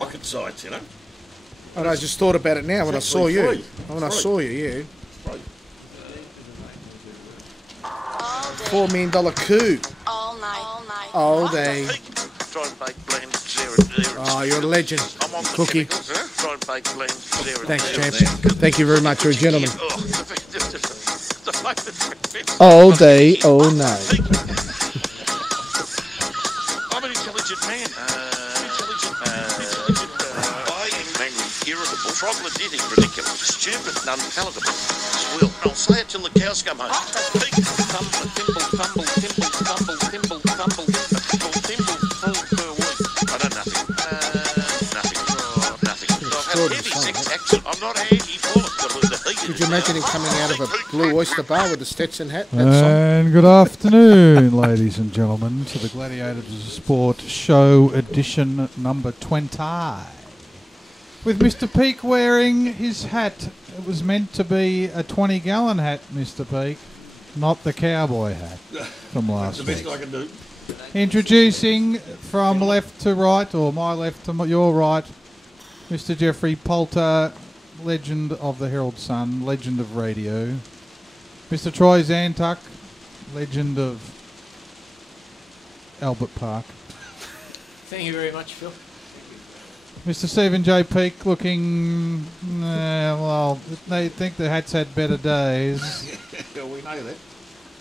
rocket sites, you know. And I just thought about it now when I saw you. When I saw you, yeah. $4 million coup. All night. All day. Try and bake blend 0. Oh, you're a legend, I'm on the Cookie. chemicals, huh? Try and bake blend 0. Thanks, champ. Thank you very much. You're a gentleman. Oh, All day, all night. I'm an intelligent man. I am angry, irritable, troglodytic, ridiculous, stupid, and unpalatable. Swill. I'll say it till the cows come home. Peak, tumble, timble, tumble, timble, tumble, timble, tumble, timble, full per week. I know nothing. Nothing. Nothing. I've had heavy sex action. I'm not anti-bullet. Could you imagine him coming out of a Blue Oyster Bar with a Stetson hat? And good afternoon, ladies and gentlemen, to the Gladiators of Sport Show edition number 20. With Mr. Peak wearing his hat. It was meant to be a 20-gallon hat, Mr. Peak, not the cowboy hat from last week. That's the best I can do. Introducing from left to right, or my left to your right, Mr. Jeffrey Poulter, legend of the Herald Sun, legend of radio. Mr. Troy Zantuck, legend of Albert Park. Thank you very much, Phil. Mr. Stephen J. Peak looking, well, they think the hat's had better days. Yeah, we know that.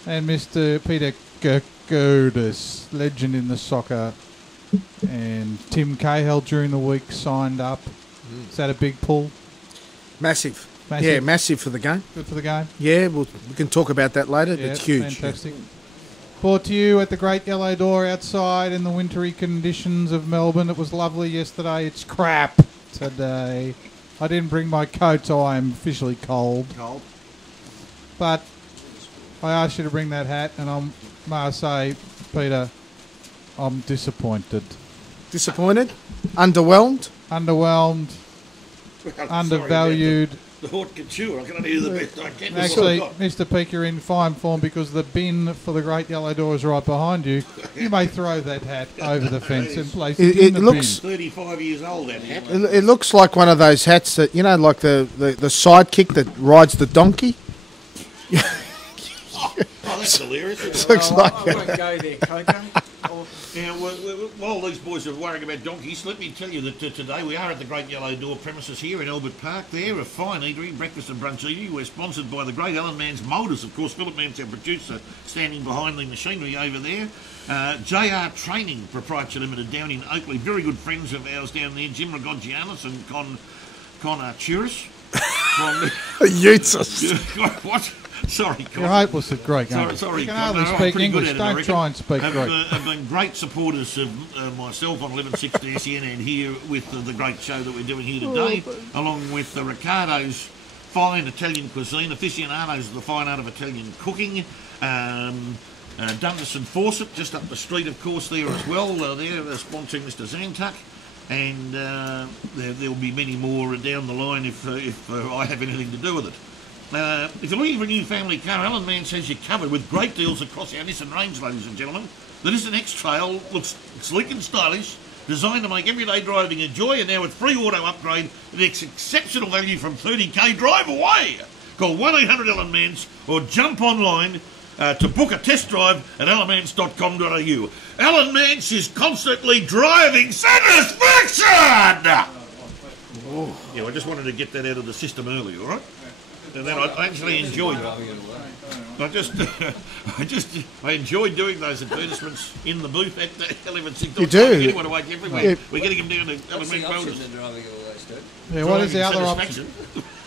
And Mr. Peter Cacodus, legend in the soccer. And Tim Cahill during the week signed up. Is that a big pull? Massive. Yeah, massive for the game. Good for the game? Yeah, we can talk about that later. Yeah, it's huge. Fantastic. Yeah. Brought to you at the Great Yellow Door outside in the wintry conditions of Melbourne. It was lovely yesterday. It's crap today. I didn't bring my coat, so I am officially cold. But I asked you to bring that hat, and I must say, Peter, I'm disappointed. Disappointed? Underwhelmed? Underwhelmed. Undervalued. The haute couture. I can only do the best I can. Actually, Mr. Peak, you're in fine form because the bin for the Great Yellow Door is right behind you. You may throw that hat over the fence and place it in the looks bin. 35 years old, that hat. It looks like one of those hats that, you know, like the sidekick that rides the donkey. Oh, that's hilarious. It looks like I won't go there, Coco. Now, while these boys are worrying about donkeys, let me tell you that today we are at the Great Yellow Door premises here in Albert Park. There, a fine eatery, breakfast and brunch eatery. We're sponsored by the great Alan Mance Motors, of course. Philip Mance, our producer, standing behind the machinery over there. JR Training Proprietary Limited down in Oakley. Very good friends of ours down there, Jim Ragogianis and Con Arturis. What? Sorry, Con. You're hopeless at Greek, aren't you? Sorry, You can Con. hardly No, I'm speak pretty good English. at it, I Don't reckon. try and speak Greek. Have been great supporters of myself on 1160 SEN and here with the great show that we're doing here today, along with Riccardo's fine Italian cuisine, aficionados of the fine art of Italian cooking, Dundas and Fawcett, just up the street, of course, there as well. They're sponsoring Mr. Zantuck. And there'll be many more down the line if I have anything to do with it. If you're looking for a new family car, Alan Mance has you covered with great deals across our Nissan range, ladies and gentlemen. The Nissan X-Trail looks sleek and stylish, designed to make everyday driving a joy, and now with free auto upgrade, it's exceptional value from 30k. Drive away! Call 1-800-ALAN Mance or jump online to book a test drive at alanmance.com.au. Alan Mance is constantly driving satisfaction! Oh. Yeah, I just wanted to get that out of the system early, all right? And then I actually enjoyed it. I enjoy doing those advertisements in the booth at the 1160. You do? Anyone awake everywhere. Yeah. We're getting them down to Alan Mance Motors. Yeah, what is the other option?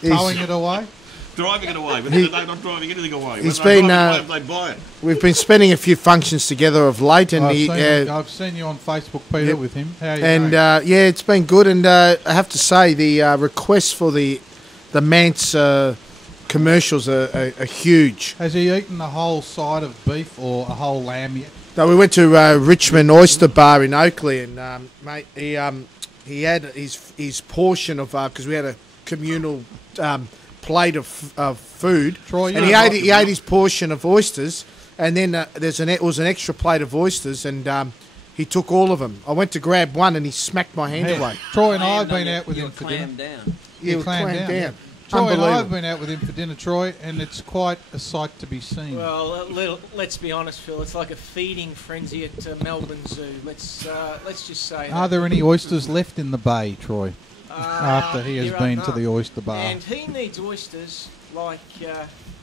Towing it away? Driving it away, but they're not driving anything away. He's been, they buy it. We've been spending a few functions together of late, and I've seen you on Facebook, Peter, with him. How are you and yeah, it's been good. And I have to say, the requests for the Mance commercials are huge. Has he eaten a whole side of beef or a whole lamb yet? No, we went to Richmond Oyster Bar in Oakley, and mate, he had his portion of because we had a communal plate of food, Troy, and he ate his portion of oysters, and then it was an extra plate of oysters, and he took all of them. I went to grab one and he smacked my hand Yeah. away. Troy and I have been out with him for dinner. Clam down. He was clammed clammed down. down. Troy and I Unbelievable. have been out with him for dinner, Troy, and it's quite a sight to be seen. Well, let's be honest, Phil. It's like a feeding frenzy at Melbourne Zoo. Let's just say. Are there any oysters left in the bay, Troy, that. after he has There are been to none. the oyster bar? And he needs oysters like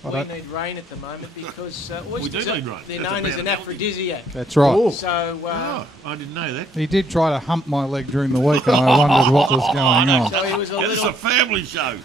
I we don't- need rain at the moment because We do oysters need rain. they're That's known as about an it. aphrodisiac. That's right. Oh. So Oh, I didn't know that. He did try to hump my leg during the week, and I wondered what was going on. so he was a Yeah, this is little. a family show,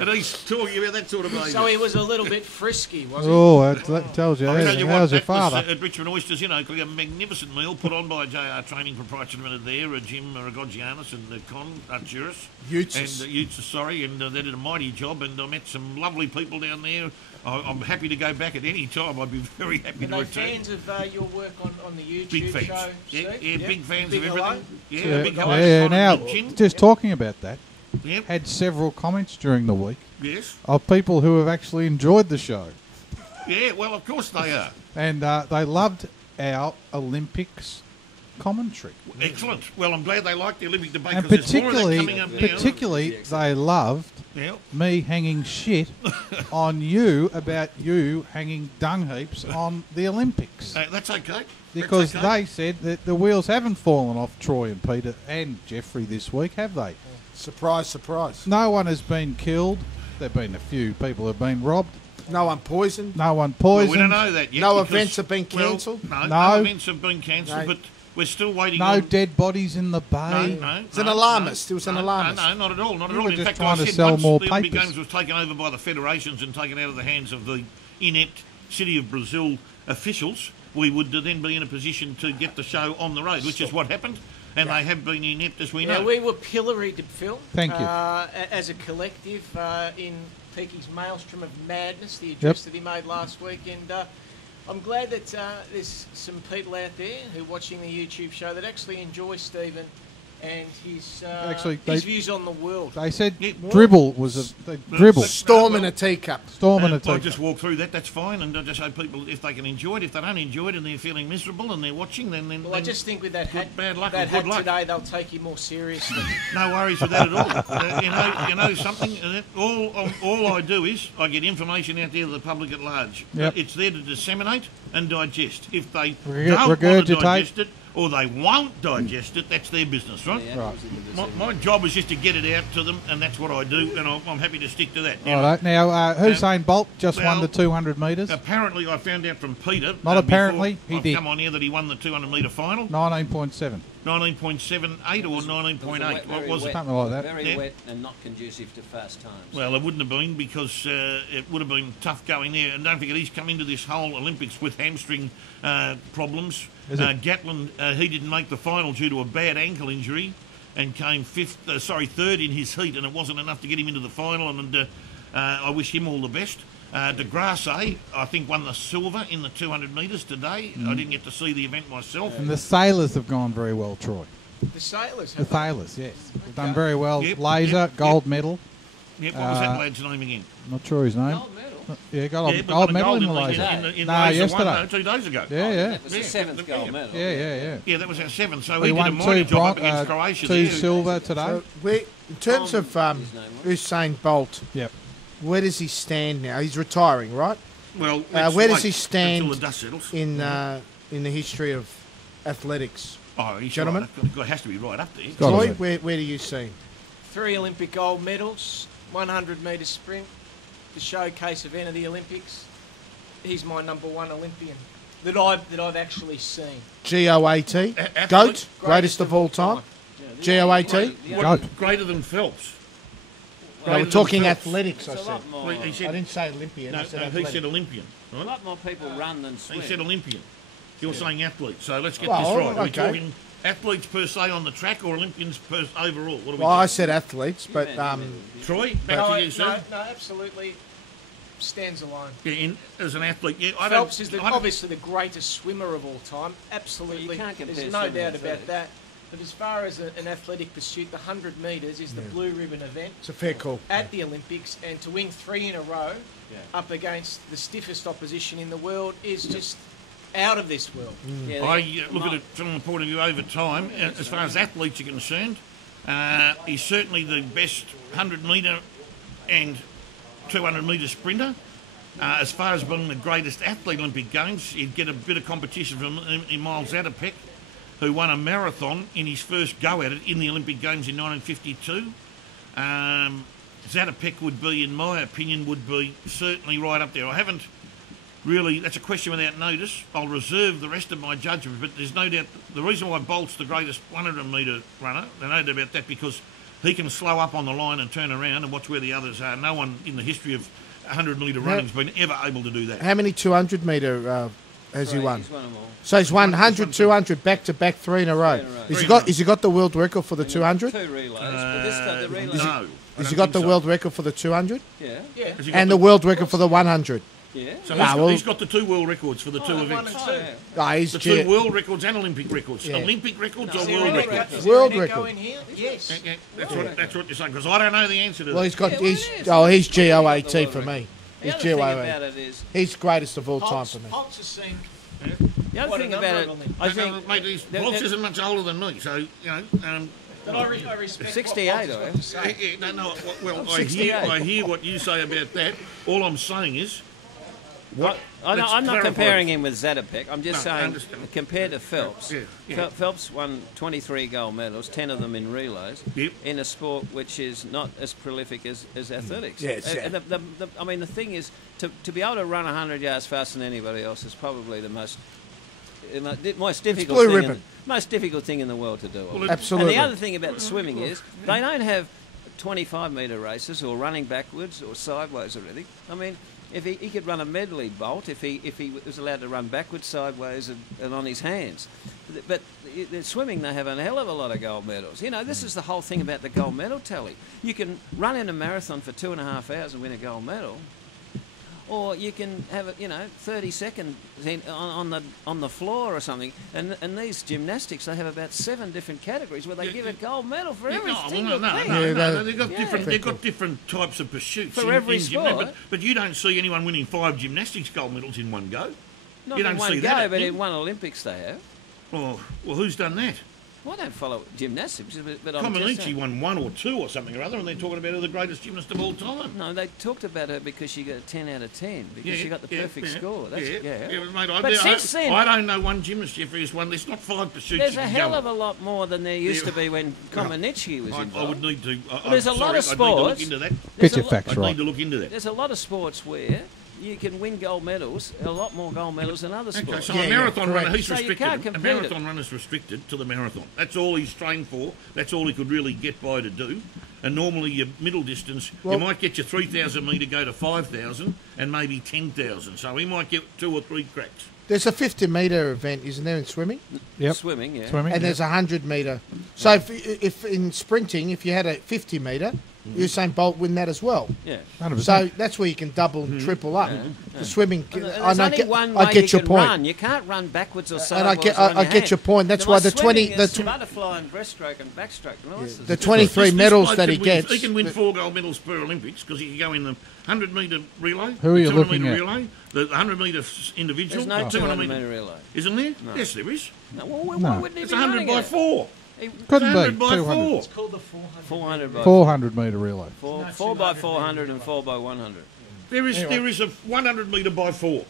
and he's talking about that sort of behaviour. So he was a little bit frisky, wasn't Oh, that tells you. I tell you what, How's your that was, father? at Richmond Oysters in Oakley, a magnificent meal put on by JR Training Proprietary Limited there, Jim Ragogianis and Con Arturis. Utes. And Utes, sorry, and they did a mighty job, and I met some lovely people down there. I'm happy to go back at any time. I'd be very happy Are to they return. fans of your work on the YouTube Big fans. show? Yeah, Steve? yeah, big fans Big of hello? everything. Yeah, Yeah, big yeah, hello. now, Simon Chin. just talking about that, Yep, had several comments during the week yes. of people who have actually enjoyed the show. Yeah, well, of course they are. And they loved our Olympics commentary. Excellent. Well, I'm glad they like the Olympic debate And because there's more of that coming up now. particularly they loved Yeah. me hanging shit on you about you hanging dung heaps on the Olympics. That's okay. Because That's okay. they said that the wheels haven't fallen off Troy and Peter and Jeffrey this week, have they? Surprise, surprise. No one has been killed. There have been a few people who have been robbed. No one poisoned. No one Well, poisoned. we don't know that yet. No because- events have been well, cancelled? no, No. events have been cancelled, No. but we're still waiting No on... dead bodies in the bay. No, It's an alarmist. It was an alarmist. No, not at all. Not at You all. were In just fact, trying I to said sell once more the Olympic papers. Games was taken over by the federations and taken out of the hands of the inept City of Brazil officials, we would then be in a position to get the show on the road, which is what happened, and they have been inept, as we know. Yeah, we were pilloried, Phil. Thank you. As a collective in Peaky's maelstrom of madness, the address that he made last week, and I'm glad that there's some people out there who are watching the YouTube show that actually enjoy Stephen and his Actually, his views on the world. They said Yeah. dribble was a dribble. Storm in a teacup. Storm and a I'll teacup. just walk through that, that's fine, and I just hope people, if they can enjoy it, if they don't enjoy it and they're feeling miserable and they're watching, then Well, I just think with that good- hat, bad luck that or good hat luck. today, they'll take you more seriously. no worries with that at all. You know something. All I do is I get information out there to the public at large. Yep. It's there to disseminate and digest. If they Reg- don't want to regurgitate. digest it or they won't digest it, that's their business, right? Yeah, Right. My job is just to get it out to them, and that's what I do, and I'm happy to stick to that. You know, Righto. Now, Usain Bolt just won well, the 200 metres. apparently, I found out from Peter. Not apparently, before he I've did. come on here that he won the 200-metre final, 19.7. 19.78 or 19.8. What was it? Something like that. Very Yeah. wet and not conducive to fast times. Well, it wouldn't have been because it would have been tough going there. And don't forget, he's come into this whole Olympics with hamstring problems. Is it? Gatlin, he didn't make the final due to a bad ankle injury and came third in his heat, and it wasn't enough to get him into the final. And I wish him all the best. De Grasse, I think, won the silver in the 200 metres today. I didn't get to see the event myself. And the sailors have gone very well, Troy. The sailors The have sailors, yes. They've done very well. Yep, Laser, yep, gold medal. Yep, what was that lad's name again? Not sure his name. Gold medal. Yeah, gold, Yeah, but gold won a medal gold in the in laser. in No, laser yesterday. 2 days ago. Yeah, yeah. That was the seventh gold medal. Yeah. Yeah, that was our seventh. So We he did a won mighty two, job up bron- against Croatia. two there. silver today. So in terms of his name was. Usain Bolt, Yep. where does he stand now? He's retiring, right? Well, let's where does wait he stand until the dust settles? in the history of athletics? Oh, he's Gentlemen? right. It has to be right up there. Got Troy, it. where do you see him? 3 Olympic gold medals, 100 metre sprint, the showcase event of the Olympics. He's my number one Olympian that I've actually seen. GOAT? Athlete? GOAT? Greatest of all time? GOAT? Goat. Greater than Phelps. No, Greater we're than talking Phelps. athletics, I There's a said. lot more. Well, he I said, didn't say Olympian, no, I said he athletics. said Olympian. A Right? lot more people run than He swim. said Olympian. You're saying athlete, so let's get Well, this right. Are we okay. talking athletes per se on the track or Olympians per overall? What are we Well, I talking? said athletes, but Troy, back No, to you, sir. no, absolutely stands alone. Yeah, as an athlete, yeah, I Phelps don't. is I don't- obviously the greatest swimmer of all time. Absolutely. You can't compare There's no swimming doubt and about athletics. that. But as far as an athletic pursuit, the 100 metres is the blue ribbon event it's a fair call. at the Olympics, and to win 3 in a row up against the stiffest opposition in the world is just out of this world. Yeah, I look at it from the point of view over time. As far as athletes are concerned, he's certainly the best 100 metre and 200 metre sprinter. As far as being the greatest athlete Olympic Games, you'd get a bit of competition from Emile Zantuck, who won a marathon in his first go at it in the Olympic Games in 1952. Zantuck would be, in my opinion, certainly right up there. I haven't really, that's a question without notice. I'll reserve the rest of my judgment, but there's no doubt the reason why Bolt's the greatest 100 metre runner, there's no doubt about that, because he can slow up on the line and turn around and watch where the others are. No one in the history of 100 metre running's been ever able to do that. How many 200 metre has he won? He's won them all. So he's won 100, 200 back to back, 3 in a row. Has he got the world record for the 200? 2 relays, but this time the relays... No. Has he got the world record for the 200? Yeah. Has he got And the world record for the 100? Yeah. So Nah, he's got the 2 world records for the 2 events. He's The 2 world records and Olympic records. Yeah. Olympic records or Is there world any- records? is there World any record. echo in here? Yes. Yeah, that's what you're saying, because I don't know the answer to Well, that. he's got. Yeah, well, he's, it is. oh, he's GOAT The world for me. record. The He's other thing GOAT. about it is... He's greatest of all time Pops, for me. Pops has seen The other quite a thing number about of it, Olympics. I think... Mate, Bolts isn't much older than me, so, you know... But I respect 68, what Pops has I got am. to say. no, well, I'm I 68. hear what you say about that. All I'm saying is... What? I'm let's not clarify comparing this. him with Zadapek. I'm just No, I saying, understand. compared to Phelps, Yeah. Phelps won 23 gold medals, 10 of them in relays, Yep. in a sport which is not as prolific as athletics. Yes, yeah. I mean, the thing is, to be able to run 100 yards faster than anybody else is probably the most difficult blue thing ribbon. most difficult thing in the world to do. Well, Absolutely. And the other thing about swimming is they don't have 25-metre races or running backwards or sideways or anything. I mean, if he could run a medley bolt if he was allowed to run backwards, sideways, and on his hands. But the swimming, they have a hell of a lot of gold medals. You know, this is the whole thing about the gold medal tally. You can run in a marathon for 2.5 hours and win a gold medal. Or you can have it, 30 seconds on the floor or something. And these gymnastics, they have about 7 different categories where they give a gold medal for every single thing. No, they've got different types of pursuits For every gymnastics, sport. but you don't see anyone winning 5 gymnastics gold medals in one go. Not you in don't one see go, that. but in one Olympics they have. Well, who's done that? Well, I don't follow gymnastics, but I'm just Comaneci saying. won 1 or 2 or something or other, and they're talking about her the greatest gymnast of all time. No, they talked about her because she got a 10 out of 10, because she got the perfect score. That's, Mate, But since then- I don't know one gymnast, Jeffrey, who's won. There's not 5 pursuits. There's you a can hell go of a lot more than there used to be when Comaneci was I involved. would need to. There's a lot of I'd need to look sports. into that. There's Get your a facts I'd right. need to look into that. There's a lot of sports where you can win gold medals, a lot more gold medals than other Okay, sports. so a marathon runner, he's So you restricted. can't A compete marathon runner's restricted to the marathon. That's all he's trained for. That's all he could really get by to do. And normally your middle distance, you might get your 3,000 metre go to 5,000 and maybe 10,000. So he might get 2 or 3 cracks. There's a 50-metre event, isn't there, in swimming? Yep. Swimming, yeah. Swimming. And there's a 100-metre. So if in sprinting, if you had a 50-metre, Usain Bolt win that as well. Yeah. 100%. So that's where you can double and triple up. The swimming, And I there's only one way I get you your can point. run. You can't run backwards or And sideways. I get your point. That's why the 20, the butterfly and breaststroke and backstroke. And all this the is- 23 This medals bloke that he can win- gets. He can win 4 gold medals per Olympics because he can go in the 100-metre relay, Who are you the 200-metre looking at? relay, the 100-metre individual, There's no the 200 200-metre. metre relay. Isn't there? Yes, there is. No, well, No. why wouldn't he It's be 100 running by it? 4. Couldn't be. 100 by 200. 4. It's called the 400. 400 by 400 metre relay. 4 by 400 and 4 by 100. There is a 100 metre by 4.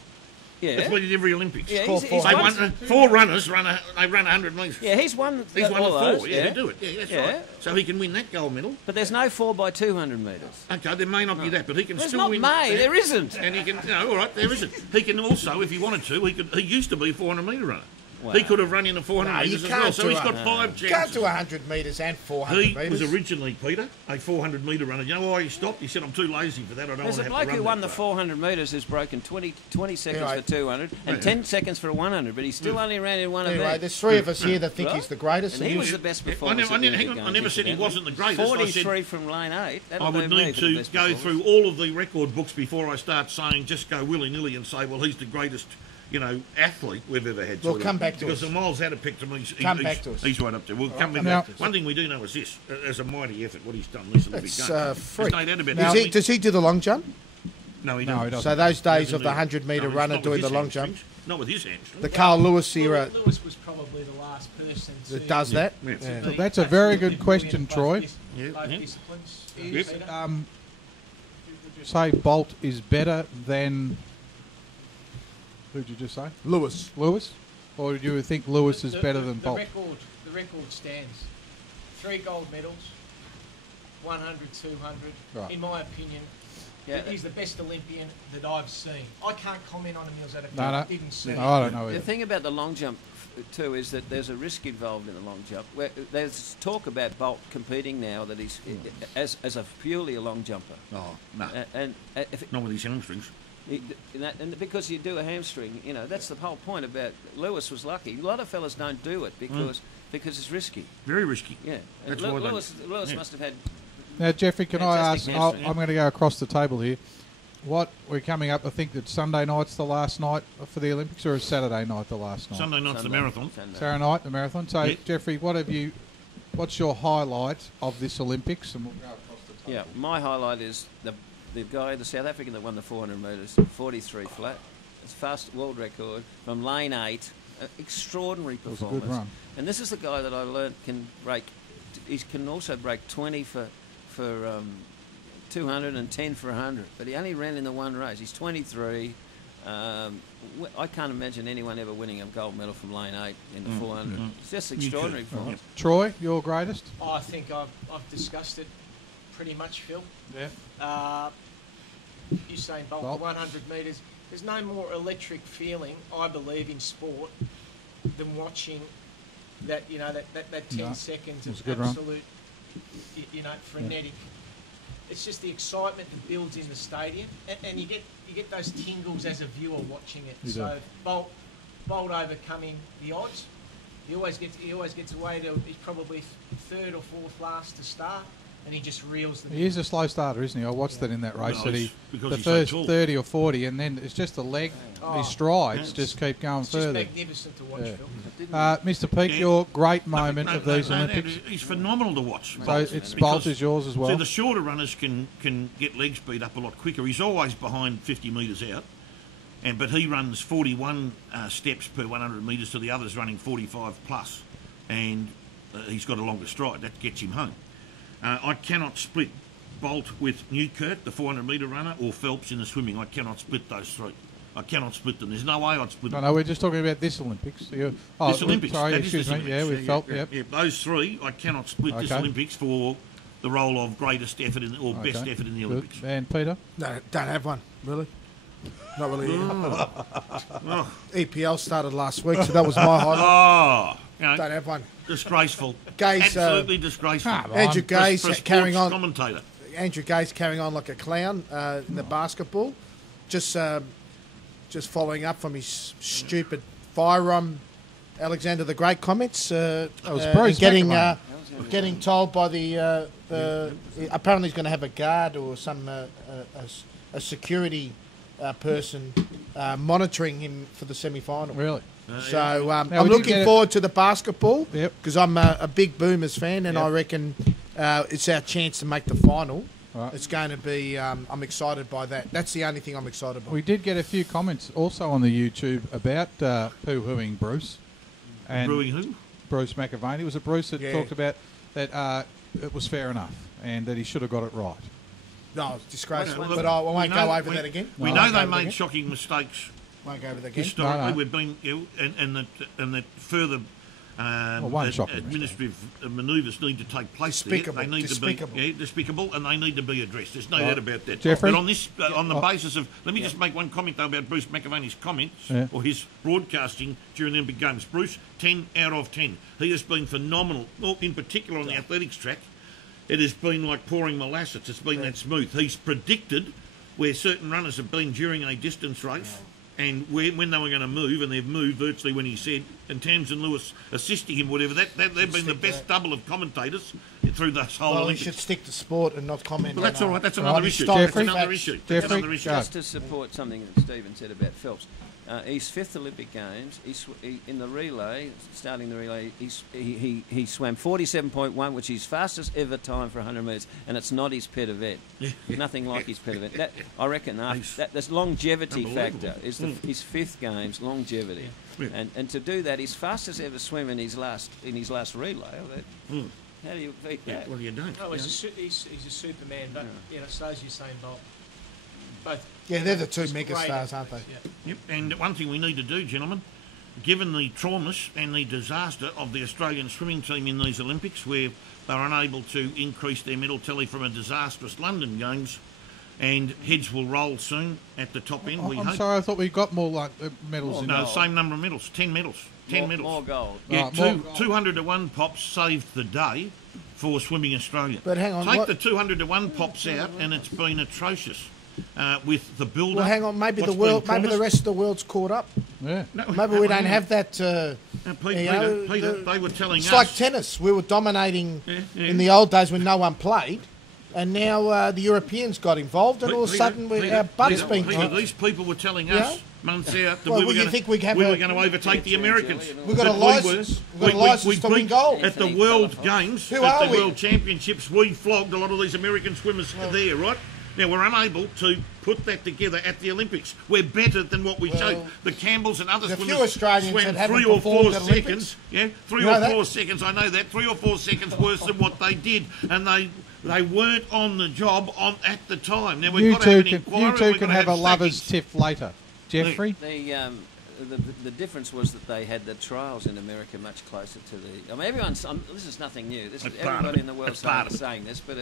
Yeah. That's what he did every Olympics. Yeah, called he's They won, won, 4 runners run 100 metres. yeah, he's won. He's won all the 4. those, Yeah, to do it. Yeah, that's Yeah. right. So he can win that gold medal. But there's no 4 by 200 metres. Okay, there may not be that, but he can There's still not win. May. There isn't. And he can, all right, there isn't. He can also, if he wanted to, he used to be a 400 metre runner. Wow. He could have run in the 400 No, you metres as well. can't So do he's it. got 5 You can't chances. do 100 metres and 400 He metres. was originally, Peter, a 400 metre runner. You know why he stopped? He said, I'm too lazy for that. I don't There's want to a have bloke to run who won that the far." 400 metres who's broken 20 seconds Anyway. for 200 and 10 seconds for 100, but he still only ran in one Anyway, event. there's 3 of us here that think Right? he's the greatest. And he you- was the best I performance. never, hang on, I never said he wasn't the greatest. I 43 said from lane 8. I would need to go through all of the record books before I start saying, just go willy-nilly and say, well, he's the greatest, athlete we've ever had. We'll come back to because us. the miles out of pick to me, Come back to us. he's right up there. We'll come back Now- to us. One thing we do know is this, as a mighty effort, what he's done this Olympic It's Games. freak. There's no doubt about Does he do the long jump? No, he No, he doesn't. doesn't. So those days Doesn't of the he? 100 metre No, it's runner not doing with the his long jump. hamstrings. Not with his hamstring. The Carl Lewis era Lewis was probably the last person that does that. Yeah. Yeah. So that's a very good question, Troy. Both Yeah. disciplines. Is, Peter? would you say Bolt is better than... Who'd you just say? Lewis. Lewis? Or do you think Lewis is better than Bolt? The record stands. 3 gold medals, 100, 200. Right. In my opinion, Yeah. he's the best Olympian that I've seen. I can't comment on him as a No. didn't see No, him. I don't know The either. thing about the long jump, too, is that there's a risk involved in the long jump. Where there's talk about Bolt competing now that he's as a purely a long jumper, Oh, no. and if it, Not with his hamstrings. and because you do a hamstring, that's the whole point about Lewis was lucky. A lot of fellas don't do it because it's risky. Very risky. Yeah, That's and why they- Lewis yeah. must have had. Now, Jeffrey, can I ask... Fantastic I'm hamstring. going to go across the table here. We're coming up, I think that Sunday night's the last night for the Olympics, or is Saturday night the last night? Sunday night's the marathon. Saturday night, the marathon. So, Yeah. Jeffrey, what's your highlight of this Olympics? And we'll go across the table. Yeah, my highlight is the South African that won the 400 metres, 43 flat. It's fast world record from lane 8. Extraordinary was a performance. good run. And this is the guy that I learnt can break. He can also break 20 for 200 and 10 for 100. But he only ran in the one race. He's 23. I can't imagine anyone ever winning a gold medal from lane 8 in the 400. It's just extraordinary performance. Troy, your greatest? I think I've discussed it pretty much, Phil. Yeah. Usain Bolt, Bolt. 100 metres. There's no more electric feeling, I believe, in sport than watching that 10 No, seconds it was of a good run. absolute, frenetic. It's just the excitement that builds in the stadium, and you get those tingles as a viewer watching it. You So Bolt overcoming the odds. He always gets away to. He's probably 3rd or 4th last to start, and he just reels them. He is a slow starter, isn't he? I watched that in that race. No, That it's because the he's so first tall. 30 or 40, and then it's just the leg, his strides Yeah. just keep going It's just further. magnificent to watch, Yeah. Phil. Mr. Peake, Yeah. your great moment of these No, Olympics. he's phenomenal to watch. So Bolt, it's because- Bolt is yours as well. See, the shorter runners can get leg speed up a lot quicker. He's always behind 50 metres out, but he runs 41 steps per 100 metres to the others running 45 plus, and he's got a longer stride. That gets him home. I cannot split Bolt with Newkirk, the 400 metre runner, or Phelps in the swimming. I cannot split those three. I cannot split them. There's no way I'd split them. No, we're just talking about this Olympics. This Olympics. Sorry, That is excuse this me. Olympics. Yeah, we felt. Yep. Yeah, those three, I cannot split this Okay. Olympics for the role of greatest effort or best Okay. effort in the Good. Olympics. And Peter, No, don't have one, really. Not really. Oh, EPL started last week, so that was my highlight. oh, you know, Don't have one. disgraceful. Gaze, Absolutely disgraceful. Come on. Andrew Gaze For a carrying sports on. commentator. Andrew Gaze carrying on like a clown in the basketball. Just following up from his stupid firearm Alexander the Great comments. was Bruce getting McAvaney. getting told by the apparently he's going to have a guard or some a security person monitoring him for the semi-final. really? So Now, I'm we did looking get forward to the basketball Yep. because I'm a big Boomers fan, and Yep. I reckon it's our chance to make the final. Right. It's going to be. I'm excited by that. That's the only thing I'm excited by. We did get a few comments also on the YouTube about poo-hooing Bruce. And Brewing who? Bruce McAvaney. Was it Bruce that Yeah. talked about that it was fair enough and that he should have got it right? No, it's disgraceful. Well, But I we won't know- go over we- that again. We I know won't go they over that made again. shocking mistakes Won't go over that again. historically. No. We've been, and that further one shocking administrative manoeuvres need to take place Despicable. there. They need Despicable. to be despicable, and they need to be addressed. There's no Right. doubt about that. Jeffrey? But on this, on the basis of, let me just make one comment though about Bruce McAvaney's comments Yeah. or his broadcasting during the Olympic Games. Bruce, 10 out of 10. He has been phenomenal. Well, in particular on the athletics track, it has been like pouring molasses. It's been that smooth. He's predicted where certain runners have been during a distance race. And when they were going to move, and they've moved virtually when he said, and Tamsin Lewis assisting him, whatever, they've been the stick to best that. double of commentators through this whole Well, he Olympics. should stick to sport and not comment. Well, that's on, all right. That's on another his issue. style. That's Jeffrey? another Facts. issue. That's Jeffrey? another issue. Go. Just to support something that Stephen said about Phelps, His 5th Olympic Games, in the relay, starting the relay, he swam 47.1, which is his fastest ever time for 100 metres, and it's not his pet event. Nothing like his pet event. I reckon this longevity factor is his 5th Games, longevity. Yeah. And to do that, his fastest ever swim in his last relay. How do you beat that? Well, you don't. Oh, he's a Superman, but so is Usain Bolt. Both. Yeah, they're the two mega stars, aren't they? Yeah. Yep. And one thing we need to do, gentlemen, given the traumas and the disaster of the Australian swimming team in these Olympics, where they were unable to increase their medal tally from a disastrous London Games, and heads will roll soon at the top end. I'm sorry, I thought we got more medals. No, same number of medals, 10 medals. 10 medals. More gold. Yeah, 200 to 1 pops saved the day for Swimming Australia. But hang on, Take the 200 to 1 pops out, and it's been atrocious with the build-up. Well, hang on, maybe the rest of the world's caught up. Yeah. No, Maybe we don't have that. Peter, they were telling us. It's like tennis. We were dominating in the old days when no one played, and now the Europeans got involved, and all of a sudden our butts being kicked. These people were telling us months out that Well, we were going to overtake the Americans. We've got a licence. We've got a licence to win gold. At the World Games, at the World Championships, we flogged a lot of these American swimmers there, right? Now, we're unable to put that together at the Olympics. We're better than what we showed. The Campbells and other swimmers few Australians swam that 3 or 4 at seconds. Yeah, 3 or 4 seconds. I know that. 3 or 4 seconds worse than what they did. And they weren't on the job at the time. Now, we've got to have an inquiry. You two can have a lover's tiff later. Jeffrey? The difference was that they had the trials in America much closer to the... I mean, this is nothing new. Everybody in the world saying this, but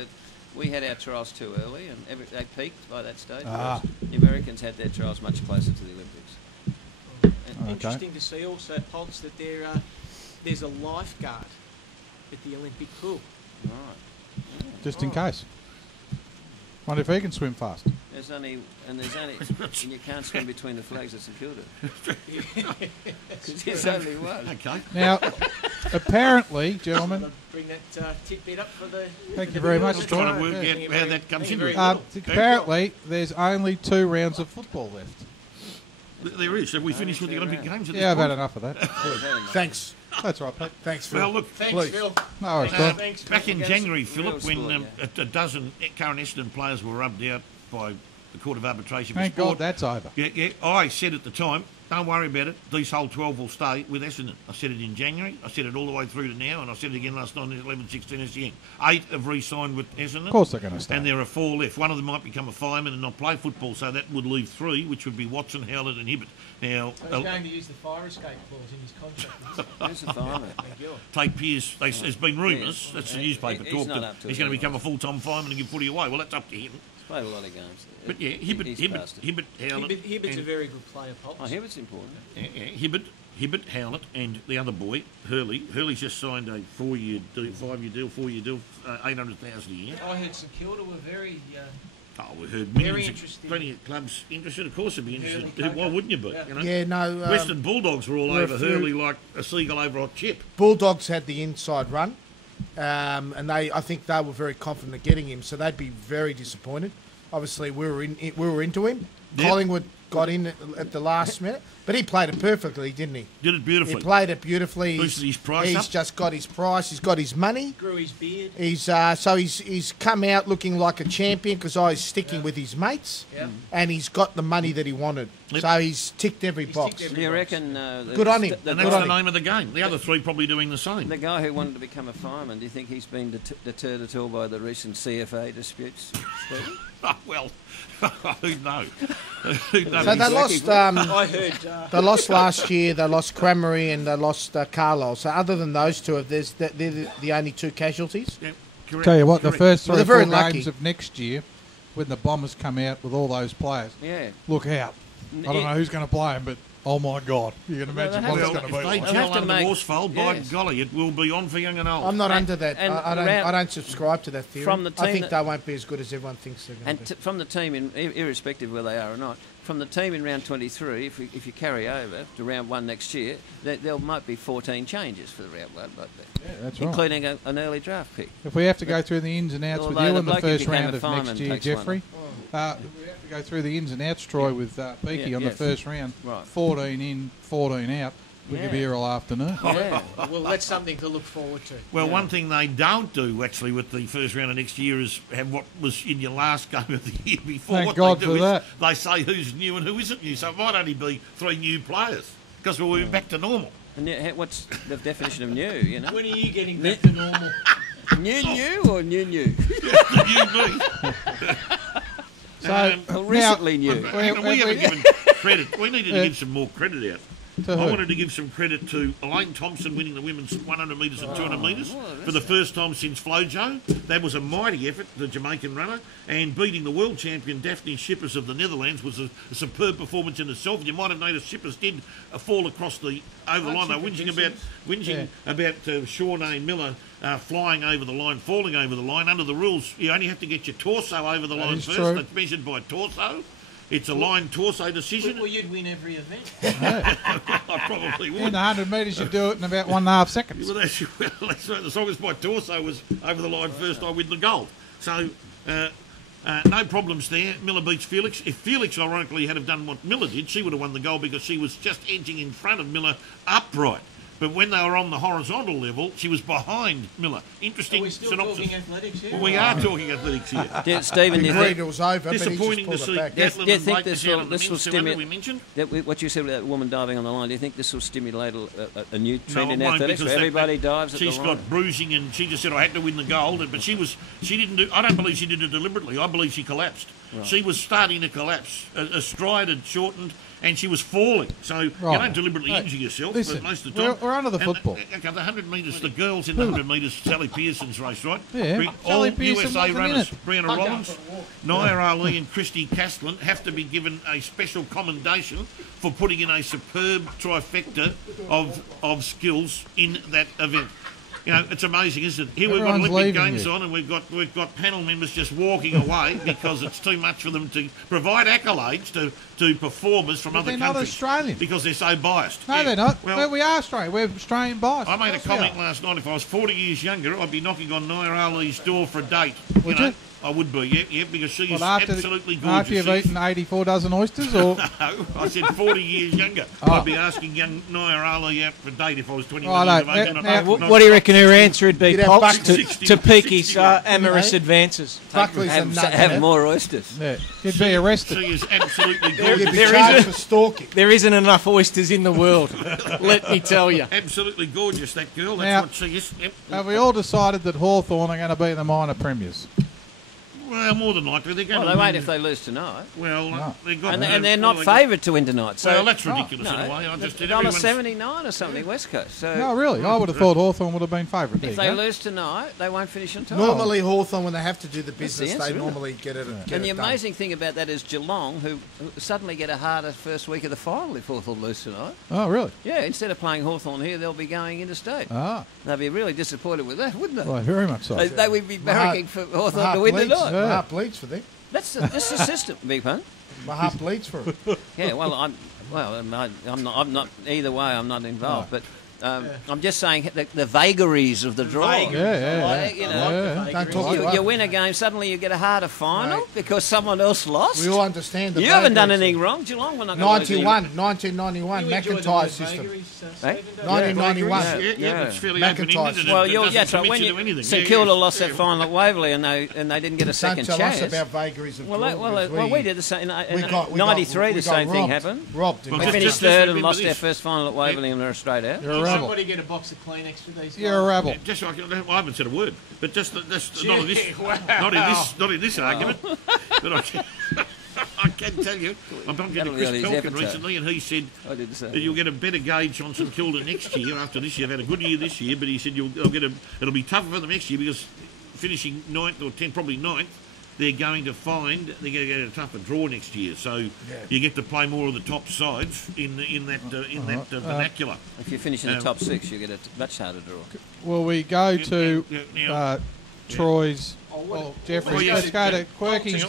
we had our trials too early, and they peaked by that stage. The Americans had their trials much closer to the Olympics. Interesting to see also, Polts, that there's a lifeguard at the Olympic pool. Right. Just in case. Wonder if he can swim fast. And you can't swim between the flags at St Kilda. Because there's only one. Okay. Now, apparently, gentlemen... Bring that tidbit up for the... Thank you very much. I'm trying to work out how that comes into it. Apparently, there's only 2 rounds of football left. There is. Have we finished with the Olympic Games at this I've point? had enough of that. Thanks. That's right, Pete. Thanks, Phil. Well, look, Thanks, Phil. No worries, Don. Thanks, back in January, Philip, Real when sport, a dozen current Essendon players were rubbed out by the Court of Arbitration for Thank Sport. God that's over. Yeah, I said at the time, don't worry about it, these whole 12 will stay with Essendon. I said it in January, I said it all the way through to now, and I said it again last night in 11-16 SEN. 8 have re-signed with Essendon. Of course they're going to stay. And there are 4 left. One of them might become a fireman and not play football, so that would leave 3, which would be Watson, Howlett and Hibbert. Now, So he's going to use the fire escape clause in his contract. Who's the fireman? Thank you. Tate Pearce, there's been rumours, that's the newspaper He's talk, not that up to he's it going to anyway. become a full-time fireman and give footy away. Well, that's up to him. He's played a lot of games. But yeah, He's past it. Hibbert, Howlett. Hibbert's a very good player, Pops. Oh, Hibbert's important. Hibbert, Howlett, and the other boy, Hurley. Hurley's just signed a 4-year deal, 5-year deal, 4-year deal, 800,000 a year. I heard St Kilda were very... We heard Very millions, interesting. plenty of clubs interested. Of course, they'd be interested. Hurley, Why wouldn't you be? Yeah. You know? Yeah, no. Western Bulldogs were all there are over a few- Hurley like a seagull over a chip. Bulldogs had the inside run, and I think they were very confident of getting him, so they'd be very disappointed. Obviously, we were into him. Yep. Collingwood got in at the last minute, but he played it perfectly, didn't he? Did it beautifully. He played it beautifully. Boosted his price He's up. just got his price. He's got his money. Grew his beard. He's come out looking like a champion because I was sticking with his mates, Yeah. and he's got the money that he wanted. Yep. So he's ticked every box. ticked Do you reckon... Good on him. And Good that's on the him. name of the game. The other 3 probably doing the same. The guy who wanted to become a fireman, do you think he's been deterred at all by the recent CFA disputes, Stephen? Oh, well, who knows? Who knows? So they lost. I heard... They lost last year. They lost Cramery and they lost Carlisle. So other than those two, they're the only 2 casualties. Yeah, correct, Tell you what, the correct. first 3 Well, or they're 4 very games lucky. of next year, when the Bombers come out with all those players, Yeah. look out. I don't know who's going to play them, but oh my God, you can imagine Well, what it's Well, going to if be they like. They'll tell have to under make- Worsfold, by yes. golly, it will be on for young and old. I'm not And- under that. and I don't subscribe to that theory. From the I team think that- they won't be as good as everyone thinks they're going And to be. from the team, irrespective of where they are or not, from the team in round 23, if you carry over to round 1 next year, there might be 14 changes for the round 1, that's right. including an early draft pick. If we have to go through the ins and outs with you in the first round of fireman next year, takes Jeffrey, we have to go through the ins and outs, Troy, with Peaky on the first round. Right. 14 in, 14 out. We could be here all afternoon. Yeah. Well, that's something to look forward to. Well, one thing they don't do, actually, with the first round of next year is have what was in your last game of the year before. Thank what God they do for that. They say who's new and who isn't new, so it might only be 3 new players because we're back to normal. And what's the definition of new, you know? When are you getting back to normal? New or new? New me. Well, recently new. We haven't given credit. We needed to give some more credit out. I wanted to give some credit to Elaine Thompson winning the women's 100 metres and 200 metres for the first time since Flojo. That was a mighty effort, the Jamaican runner, and beating the world champion Daphne Schippers of the Netherlands was a superb performance in itself. You might have noticed Schippers did fall across the over the line. They were whinging about Shawnee Miller flying over the line, falling over the line. Under the rules, you only have to get your torso over the line first. True. That's measured by torso. It's a line torso decision. Well, you'd win every event. I probably would. In the 100 metres, you do it in about 1.5 seconds. Well, that's right. As long as my torso was over the line first, I win the gold. So, no problems there. Miller beats Felix. If Felix, ironically, had have done what Miller did, she would have won the gold because she was just edging in front of Miller upright. But when they were on the horizontal level, she was behind Miller. Interesting Are we still synopsis. talking athletics here? Well, we are talking athletics here. Stephen, do you Agreed think, it was over, but he just Disappointing to pulled see it back. Gatlin do you and think Blake this down will on the men's 200 we mentioned. what you said about that woman diving on the line, do you think this will stimulate a new trend No, in it won't, athletics because where everybody dives at the she's line? got bruising and she just said I had to win the gold, but she didn't do. I don't believe she did it deliberately. I believe she collapsed. Right. She was starting to collapse. A stride had shortened and she was falling. So you don't deliberately injure yourself. Listen, but most of the time, we're under the football. Okay, the 100 metres, the girls in the 100 metres, Sally Pearson's race, right? Yeah, All Sally Pearson USA wasn't in runners, it. Brianna Rollins, Nia Ali and Christy Castlin have to be given a special commendation for putting in a superb trifecta of skills in that event. You know, it's amazing, isn't it? Here Everyone's we've got Olympic leaving Games you. on, and we've got panel members just walking away because it's too much for them to provide accolades to performers from other they're countries. not Australian. Because they're so biased. No, Yeah. they're not. Well, We are Australian. We're Australian biased. I made a Of course we comment are. last night. If I was 40 years younger, I'd be knocking on Nia Ali's door for a date. Would you? I would be, yeah, because she is Well, after absolutely gorgeous. after you've She's- eaten 84 dozen oysters, or No, I said 40 years younger. Oh. I'd be asking young Nia Ali out for a date if I was 21 Righto. years of age. and I Now, don't- What do you reckon her answer would be, You'd have Pops, buckets to, of 60, to Peaky's 60. amorous advances? Buckley's a nut. Have more oysters. yeah, you'd be arrested. She is absolutely You'd gorgeous. be There charged is for stalking. There isn't enough oysters in the world, let me tell you. Absolutely gorgeous, that girl. That's Now- what she is. Yep. Have we all decided that Hawthorn are going to be the minor premiers? Well, more than likely. They're going Well, to they win. won't if they lose tonight. Well, No. they've got And they're not well, they got- favoured to win tonight. So Well, that's ridiculous no, in a way. I just did $1.79 or something, West Coast. So No, really. I would have thought Hawthorn would have been favourite. There if you they go. lose tonight, they won't finish on top. Normally, Hawthorn, when they have to do the business, answer, they isn't it? normally get it. Get And the it done. amazing thing about that is Geelong, who suddenly get a harder first week of the final if Hawthorn lose tonight. Oh, really? Yeah, instead of playing Hawthorn here, they'll be going interstate. Ah, They'll be really disappointed with that, wouldn't they? well, very much so. They would be My heart- barracking for My Hawthorn heart to win bleeds. tonight. My heart bleeds for them. That's the system, big pun. My heart bleeds for them. Yeah, well, I'm not either way. I'm not involved, but I'm just saying the vagaries of the draw. Yeah. You know, Don't talk to us. you win a game, suddenly you get a harder final Mate. because someone else lost. We all understand the You haven't done vagaries. anything wrong. Geelong were not going to lose any- 1991, You enjoy the McIntyre word system. vagaries, Eh? Stephen, don't you? 1991. Yeah, Yeah. it's fairly McIntyre. open-ended. Well, It doesn't that's right. commit When you to anything. St Yeah, Kilda yeah. lost that final at Waverley and they didn't get a Don't second tell chance. us about vagaries of well, draw, because we did the same. In we got- '93, we the got same thing robbed. happened. Robbed. Well, We just- finished just third and remember lost our this. first final at Waverley and we're straight out. You're a Did rebel. somebody get a box of Kleenex for these You're a guys? rebel. Just like, I haven't said a word, but just not in this, Gee, wow. not in this argument. But I can tell you, I'm talking to That'll Chris be on his Pelkin epitaph. recently, and he said I did the same. that you'll get a better gauge on St Kilda next year. After this year, they've had a good year this year, but he said it'll be tougher for them next year because finishing 9th or 10th, probably 9th, they're going to get a tougher draw next year. So you get to play more of the top sides in that vernacular. If you finish in the top 6, you get a much harder draw. Will we go to Now, Troy's Oh, Jeffrey. Oh, yes. Let's go to Quirky's.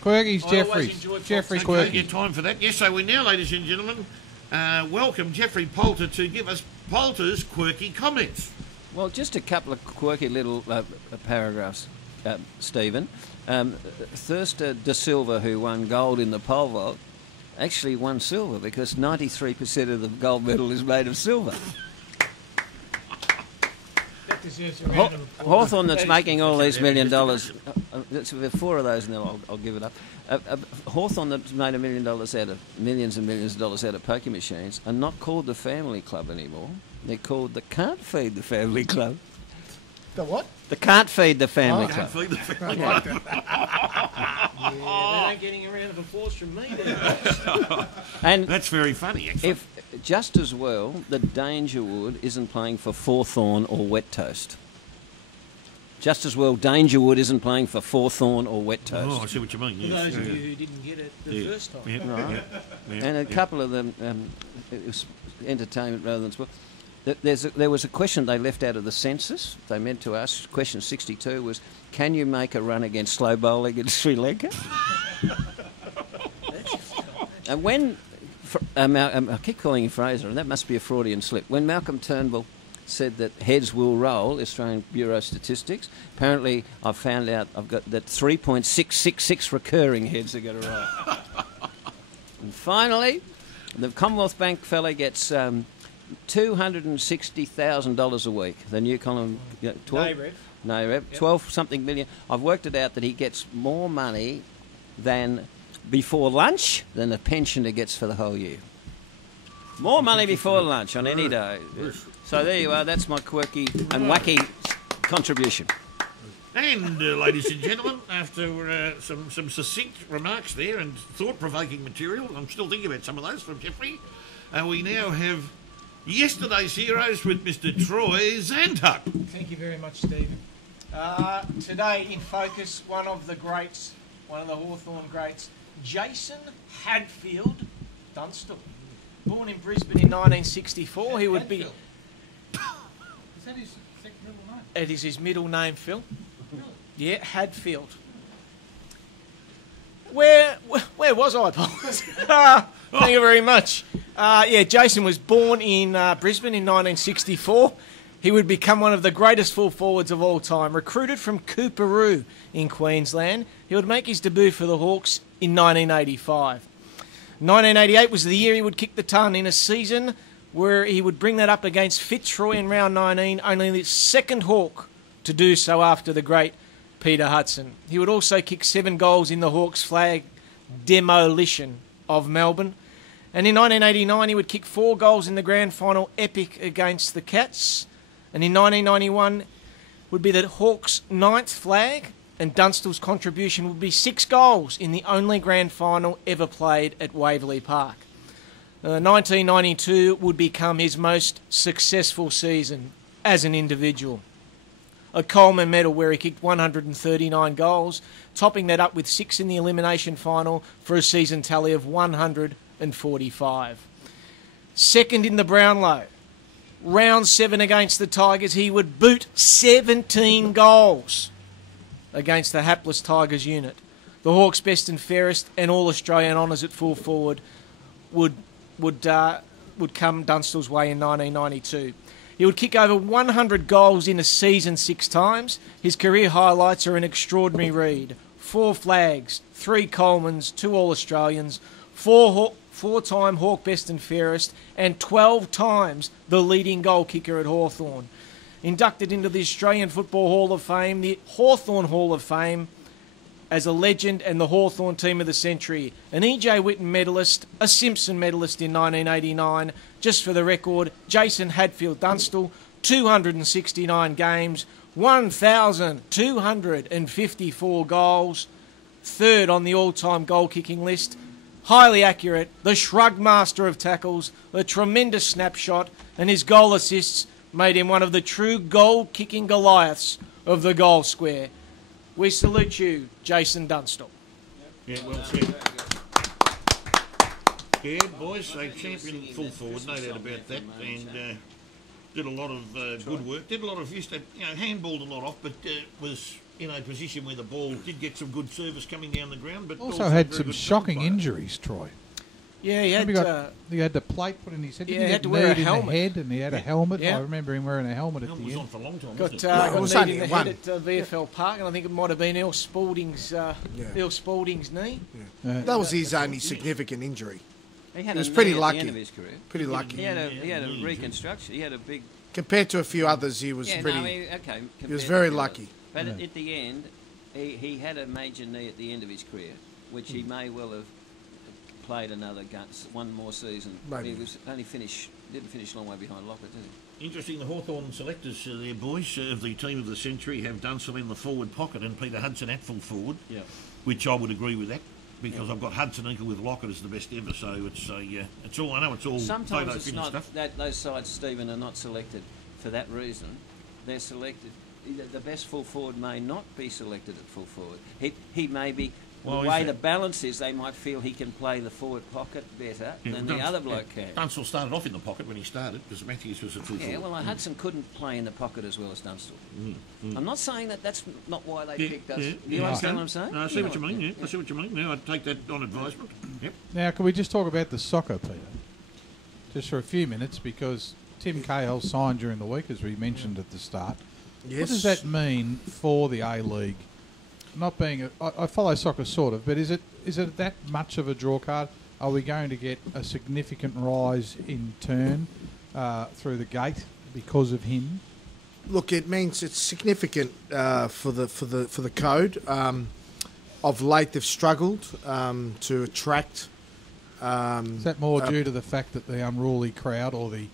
Quirky's Jeffrey. Jeffrey Quirky. Okay, time for that. Yes, so we now, ladies and gentlemen, welcome Jeffrey Poulter to give us Poulter's quirky comments. Well, just a couple of quirky little paragraphs, Stephen. Thurster De Silva, who won gold in the pole vault, actually won silver because 93% of the gold medal is made of silver. That deserves a round of applause. Hawthorn, that's making all these $1 million. That's 4 of those, and then I'll give it up. Hawthorn, that's made $1 million out of millions and millions of dollars out of poker machines, are not called the Family Club anymore. They're called the Can't Feed the Family Club. The what? The Can't Feed the Family Club. Can't feed the family. Yeah, they're not getting a round of applause from me there. And That's very funny, actually. if just as well, the Dangerwood isn't playing for Forthorn or Wet Toast. Just as well, Dangerwood isn't playing for Forthorn or Wet Toast. Oh, I see what you mean. For Yes. those of you who didn't get it the first time. Yeah. Right. Yeah. And a couple of them, it was entertainment rather than sport. There was a question they left out of the census. They meant to ask. Question 62 was, can you make a run against slow bowling in Sri Lanka? And when, I keep calling him Fraser, and that must be a Freudian slip. When Malcolm Turnbull said that heads will roll, Australian Bureau of Statistics, apparently I've found out I've got that 3.666 recurring heads are going to roll. And finally, the Commonwealth Bank fella gets $260,000 a week. The new column, 12. No, Rev. 12 something million. I've worked it out that he gets more money than before lunch than a pensioner gets for the whole year. More money before lunch on any day. So there you are. That's my quirky and wacky contribution. And, ladies and gentlemen, after some succinct remarks there and thought-provoking material, I'm still thinking about some of those from Jeffrey, we now have yesterday's heroes with Mr. Troy Zantuck. Thank you very much, Stephen. Today in focus, one of the greats, one of the Hawthorn greats, Jason Hadfield Dunstall. Born in Brisbane in 1964, he would be... Is that his middle name? It is his middle name, Phil. Really? Yeah, Hadfield. Where was I, Paul? Thank you very much. Yeah, Jason was born in Brisbane in 1964. He would become one of the greatest full forwards of all time. Recruited from Cooperoo in Queensland, he would make his debut for the Hawks in 1985. 1988 was the year he would kick the ton in a season where he would bring that up against Fitzroy in round 19, only the second Hawk to do so after the great Peter Hudson. He would also kick 7 goals in the Hawks flag demolition of Melbourne. And in 1989, he would kick 4 goals in the grand final epic against the Cats. And in 1991 would be the Hawks' 9th flag, and Dunstall's contribution would be 6 goals in the only grand final ever played at Waverley Park. 1992 would become his most successful season as an individual. A Coleman medal where he kicked 139 goals, topping that up with 6 in the elimination final for a season tally of 145. Second in the Brownlow. Round 7 against the Tigers, he would boot 17 goals against the hapless Tigers unit. The Hawks' best and fairest and All-Australian honours at full forward would come Dunstall's way in 1992. He would kick over 100 goals in a season 6 times. His career highlights are an extraordinary read. 4 flags, 3 Colemans, 2 All-Australians, 4-time Hawk best and fairest, and 12 times the leading goal kicker at Hawthorn. Inducted into the Australian Football Hall of Fame, the Hawthorn Hall of Fame, as a legend and the Hawthorn Team of the Century. An E.J. Whitten medalist, a Simpson medalist in 1989. Just for the record, Jason Hadfield Dunstall, 269 games, 1,254 goals, 3rd on the all-time goal-kicking list. Highly accurate, the shrug master of tackles, the tremendous snapshot, and his goal assists made him one of the true goal-kicking Goliaths of the goal square. We salute you, Jason Dunstall. Yeah, well said. Yeah, boys, a champion full forward, no doubt about that, and did a lot of good work. Did a lot of, used to, handballed a lot off, but was in a position where the ball did get some good service coming down the ground, but Also had very some good shocking play. injuries, Troy. Yeah, he had. He had the plate put in his head. Yeah, Didn't he had get to wear a kneed in helmet. the head, and he had a helmet. Yeah. I remember him wearing a helmet at Helmet the was end. on for a long time, Got wasn't it got was kneed only in the one. head at VFL Park, and I think it might have been Earl Spalding's knee. That was his only significant injury. He had He was a pretty knee at lucky. the end of his career. Pretty He lucky. had a reconstruction. He had a big. Compared to a few others, he was Yeah, pretty. no, I mean, okay. he was compared very to lucky. But at the end, he had a major knee at the end of his career, which he may well have played one more season. Maybe. He was didn't finish a long way behind Lockett, did he? Interesting, the Hawthorn selectors, their boys of the team of the century, have Dunstall in the forward pocket and Peter Hudson at full forward, which I would agree with that, because I've got Hudson equal with Lockett as the best ever, so it's all, I know it's all Sometimes photo it's finish not stuff. that those sides, Stephen, are not selected for that reason. They're selected. The best full forward may not be selected at full forward. He may be. Well, the is way it- the balance is, they might feel he can play the forward pocket better than the other bloke can. Dunstall started off in the pocket when he started, because Matthews was a full Yeah, forward. well, Hudson couldn't play in the pocket as well as Dunstall. I'm not saying that's not why they picked us. You understand what I'm saying? No, I see what you mean, I see what you mean. Now, I'd take that on advisement. Yep. Now, can we just talk about the soccer, Peter? Just for a few minutes, because Tim Cahill signed during the week, as we mentioned at the start. Yes. What does that mean for the A-League? Not being I follow soccer sort of, but is it that much of a draw card? Are we going to get a significant rise in turn through the gate because of him? Look, it means it's significant for the code. Of late, they've struggled to attract. Is that more due to the fact that the unruly crowd or the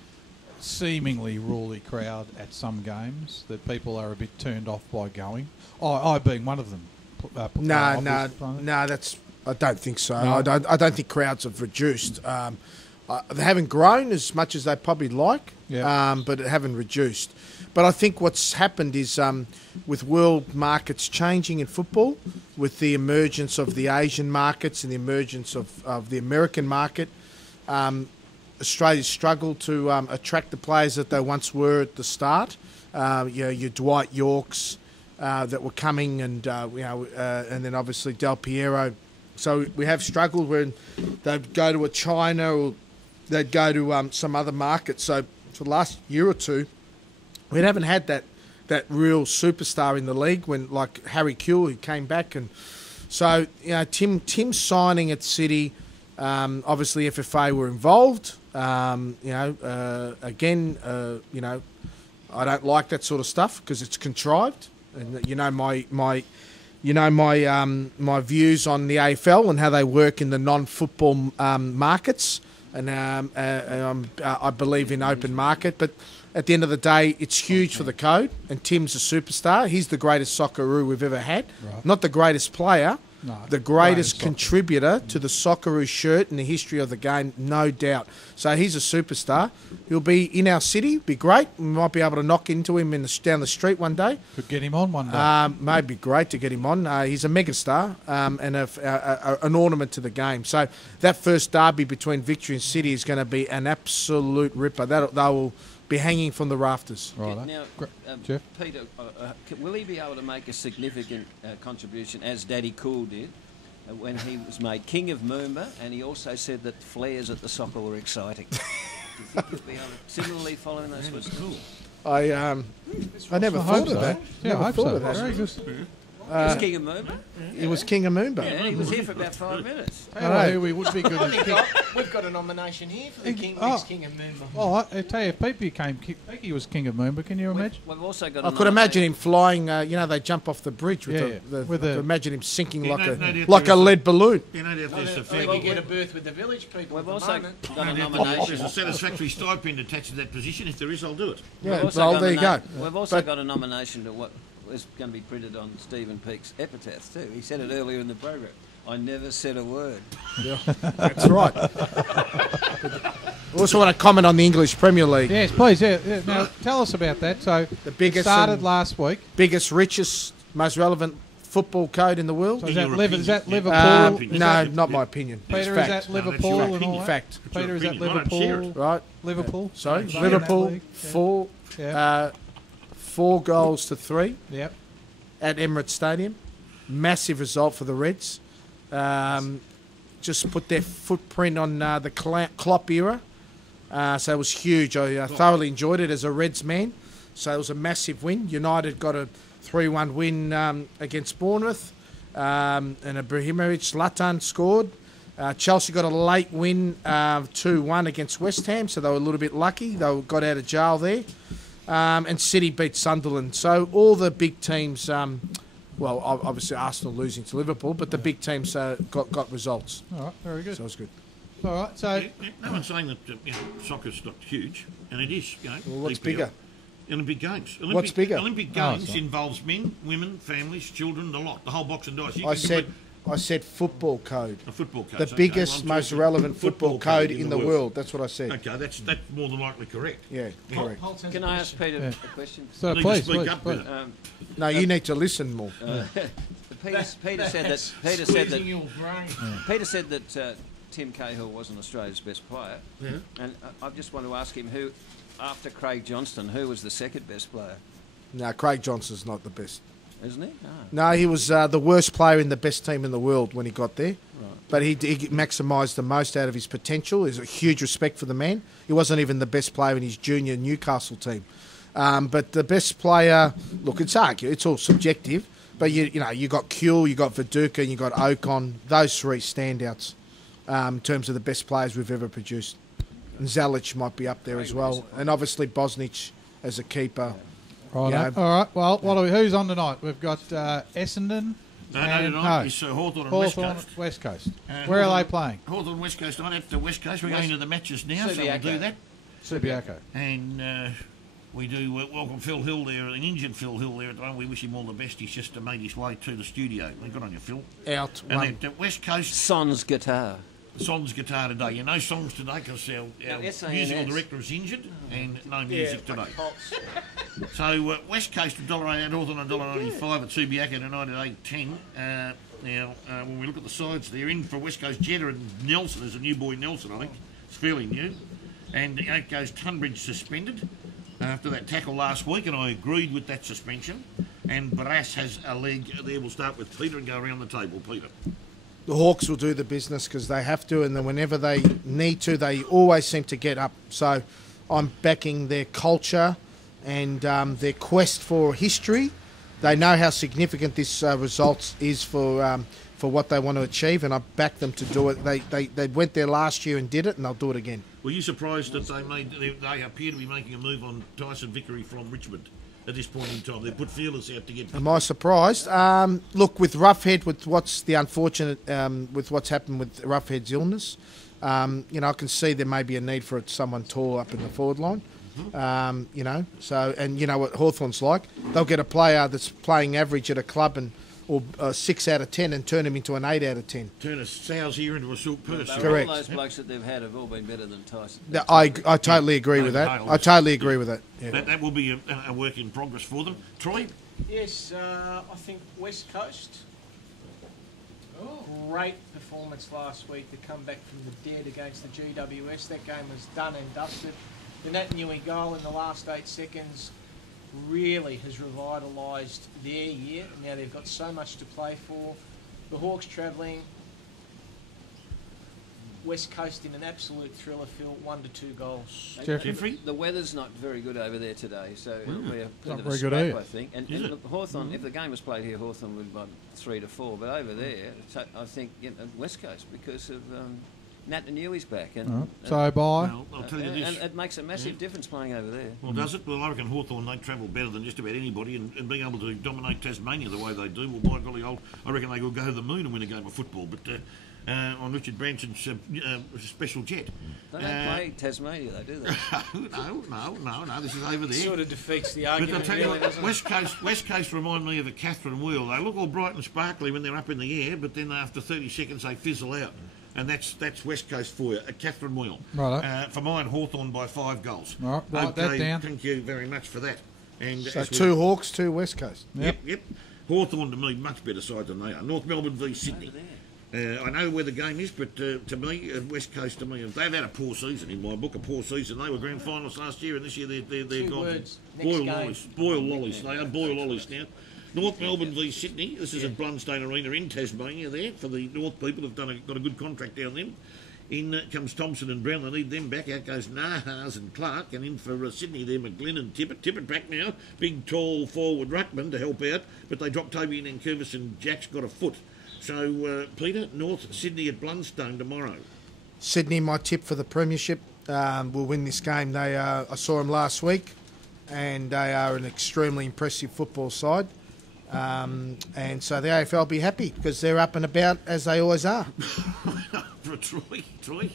seemingly ruly crowd at some games that people are a bit turned off by going? I being one of them. No, that's. I don't think so. No? I don't think crowds have reduced. They haven't grown as much as they probably like, but it haven't reduced. But I think what's happened is with world markets changing in football, with the emergence of the Asian markets and the emergence of the American market, Australia's struggled to attract the players that they once were at the start. Your Dwight Yorks that were coming, and then obviously Del Piero. So we have struggled when they'd go to a China or they'd go to some other market. So for the last year or two, we haven't had that real superstar in the league when, like Harry Kewell, who came back. And so, Tim signing at City, obviously FFA were involved. Again, I don't like that sort of stuff because it's contrived. And my views on the AFL and how they work in the non-football markets. And I believe in open market, but at the end of the day, it's huge for the code. And Tim's a superstar. He's the greatest Socceroo we've ever had. Right. Not the greatest player, the greatest contributor to the Socceroo shirt in the history of the game, no doubt. So he's a superstar. He'll be in our city. Be great. We might be able to knock into him down the street one day. Could get him on one day. Maybe great to get him on. He's a megastar and an ornament to the game. So that first derby between Victory and City is going to be an absolute ripper. They will be hanging from the rafters. Right. Now, Jeff? Peter, will he be able to make a significant contribution, as Daddy Cool did, when he was made King of Moomba, and he also said that flares at the soccer were exciting? Do you think he'll be able to similarly follow in those footsteps? I never thought of that. Yeah, I hope so. Very good. He was King of Moomba? He was King of Moomba. Yeah, he was here for about 5 minutes. We would be good We've got a nomination here for the next King of Moomba. Well, I tell you, if Peaky was King of Moomba, can you imagine? We've also got I could imagine him flying. They jump off the bridge with I could imagine him sinking like a lead balloon. There's a I think you get a berth with the village people. We've at the also moment. got a nomination. There's a satisfactory stipend attached to that position. If there is, I'll do it. Yeah, We've also well, got there you go. We've also got a nomination to what is going to be printed on Stephen Peake's epitaph too. He said it earlier in the program. I never said a word. Yeah, that's right. I also want to comment on the English Premier League. Yes, please. Yeah. Now, tell us about that. So, The biggest started and last week. biggest, richest, most relevant football code in the world. So is In that, your is that opinion, Liverpool? No, not my opinion. Peter, It's is fact. that Liverpool that's your and all opinion. that? Fact. It's your Peter, is that opinion. I don't share Liverpool? Right. Liverpool? Sorry, Playing in that Liverpool league? 4 goals to 3. Yep. at Emirates Stadium. Massive result for the Reds. Just put their footprint on the Klopp era. So it was huge. I thoroughly enjoyed it as a Reds man. So it was a massive win. United got a 3-1 win against Bournemouth. And Ibrahimovic, Zlatan scored. Chelsea got a late win, 2-1 against West Ham, so they were a little bit lucky. They got out of jail there. And City beat Sunderland. So all the big teams, well, obviously Arsenal losing to Liverpool, but the big teams got results. All right, very good. So it was good. All right, so... No one's saying that soccer's not huge, and it is. Well, what's DPL. bigger? Olympic Games. What's bigger? Olympic Games involves men, women, families, children, the lot, the whole box and dice. I said football code. A football code. The biggest, most relevant football code in the world. That's what I said. Okay, that's more than likely correct. Yeah, correct. Can I ask Peter a question? So You need please, to speak please, up, please. Peter. No, you need to listen more. Peter said that Tim Cahill wasn't Australia's best player, and I just want to ask him who, after Craig Johnston, who was the second best player? No, Craig Johnson's not the best. Isn't he? No, he was the worst player in the best team in the world when he got there. Right. But he maximised the most out of his potential. There's a huge respect for the man. He wasn't even the best player in his junior Newcastle team. But the best player, look, it's all subjective. But you got Kuehl, you got Viduka, and you got Ocon. Those three standouts in terms of the best players we've ever produced. And Zalic might be up there as well, and obviously Bosnich as a keeper. Right. All right. Well, who's on tonight? We've got Essendon. No, it's Hawthorn and West Coast. Where are they playing? Hawthorn West Coast. Not after West Coast. We're going to the matches now, so we'll do that. Subiaco. And we do welcome Phil Hill there, an injured Phil Hill there at the moment. We wish him all the best. He's just made his way to the studio. Good on you, Phil. Out. And at West Coast. Son's guitar. Son's guitar today. You know songs today because our musical director is injured and no music today. So West Coast $1.88, Hawthorn $1.95 at Subiaco tonight at 8:10. Now, when we look at the sides, they're in for West Coast Jetta and Nelson. There's a new boy Nelson, I think. It's fairly new. And out goes Tunbridge suspended after that tackle last week, and I agreed with that suspension. And Barras has a leg there. We'll start with Peter and go around the table. Peter. The Hawks will do the business because they have to, and then whenever they need to, they always seem to get up. So I'm backing their culture and their quest for history. They know how significant this result is for what they want to achieve, and I back them to do it. They went there last year and did it, and they'll do it again. Were you surprised that they appear to be making a move on Tyson Vickery from Richmond? At this point in time, they put feelers out to get. Am I surprised? Look, with Roughhead, with what's the unfortunate, with what's happened with Roughhead's illness, I can see there may be a need for someone tall up in the forward line. So and you know what Hawthorn's like, they'll get a player that's playing average at a club or 6 out of 10 and turn him into an 8 out of 10. Turn a sow's ear into a silk purse. Correct. All those blokes that they've had have all been better than Tyson. I totally agree with that. I totally agree with that. Yeah. That will be a work in progress for them. Troy? Yes, I think West Coast. Great performance last week to come back from the dead against the GWS. That game was done and dusted. The Nat Newey goal in the last 8 seconds really has revitalised their year. Now they've got so much to play for. The Hawks travelling. West Coast in an absolute thriller, Phil, 1 to 2 goals. Jeffrey? The weather's not very good over there today, so it'll be a bit Not of a very good scrap, either. I think. And look, Hawthorn, if the game was played here, Hawthorn would have 3 to 4. But over there, I think West Coast because of Nat Newey's back. And, So bye. Well, I'll tell you this. And it makes a massive difference playing over there. Well, does it? Well, I reckon Hawthorn, they travel better than just about anybody, and being able to dominate Tasmania the way they do, well, by golly, I reckon they will go to the moon and win a game of football. But on Richard Branson's special jet. They don't play Tasmania, though, do they? No. This is over there. Sort of defeats the But I'll argument, tell you really, what, doesn't it? West Coast remind me of a Catherine wheel. They look all bright and sparkly when they're up in the air, but then after 30 seconds they fizzle out. And that's West Coast for you, a Catherine wheel. Right. For mine, Hawthorn by 5 goals. Right, write that down. Thank you very much for that. And So 2 Hawks, 2 West Coast. Yep. Hawthorn to me, much better side than they are. North Melbourne v Sydney. I know where the game is, but to me, West Coast to me, they've had a poor season in my book. A poor season. They were grand finalists last year, and this year they're 2 gone. words. Next Boil game. lollies. Boil lollies. They are boil lollies now. North Melbourne v Sydney. This is at Blundstone Arena in Tasmania there for the North people. Have got a good contract down them. In comes Thompson and Brown. They need them back. Out goes Nahas and Clark. And in for Sydney there, McGlynn and Tippett. Tippett back now. Big, tall forward ruckman to help out. But they dropped Toby and Curvis and Jack's got a foot. So, Peter, North Sydney at Blundstone tomorrow. Sydney, my tip for the premiership, will win this game. I saw them last week, and they are an extremely impressive football side. And so the AFL will be happy because they're up and about as they always are. For Troy?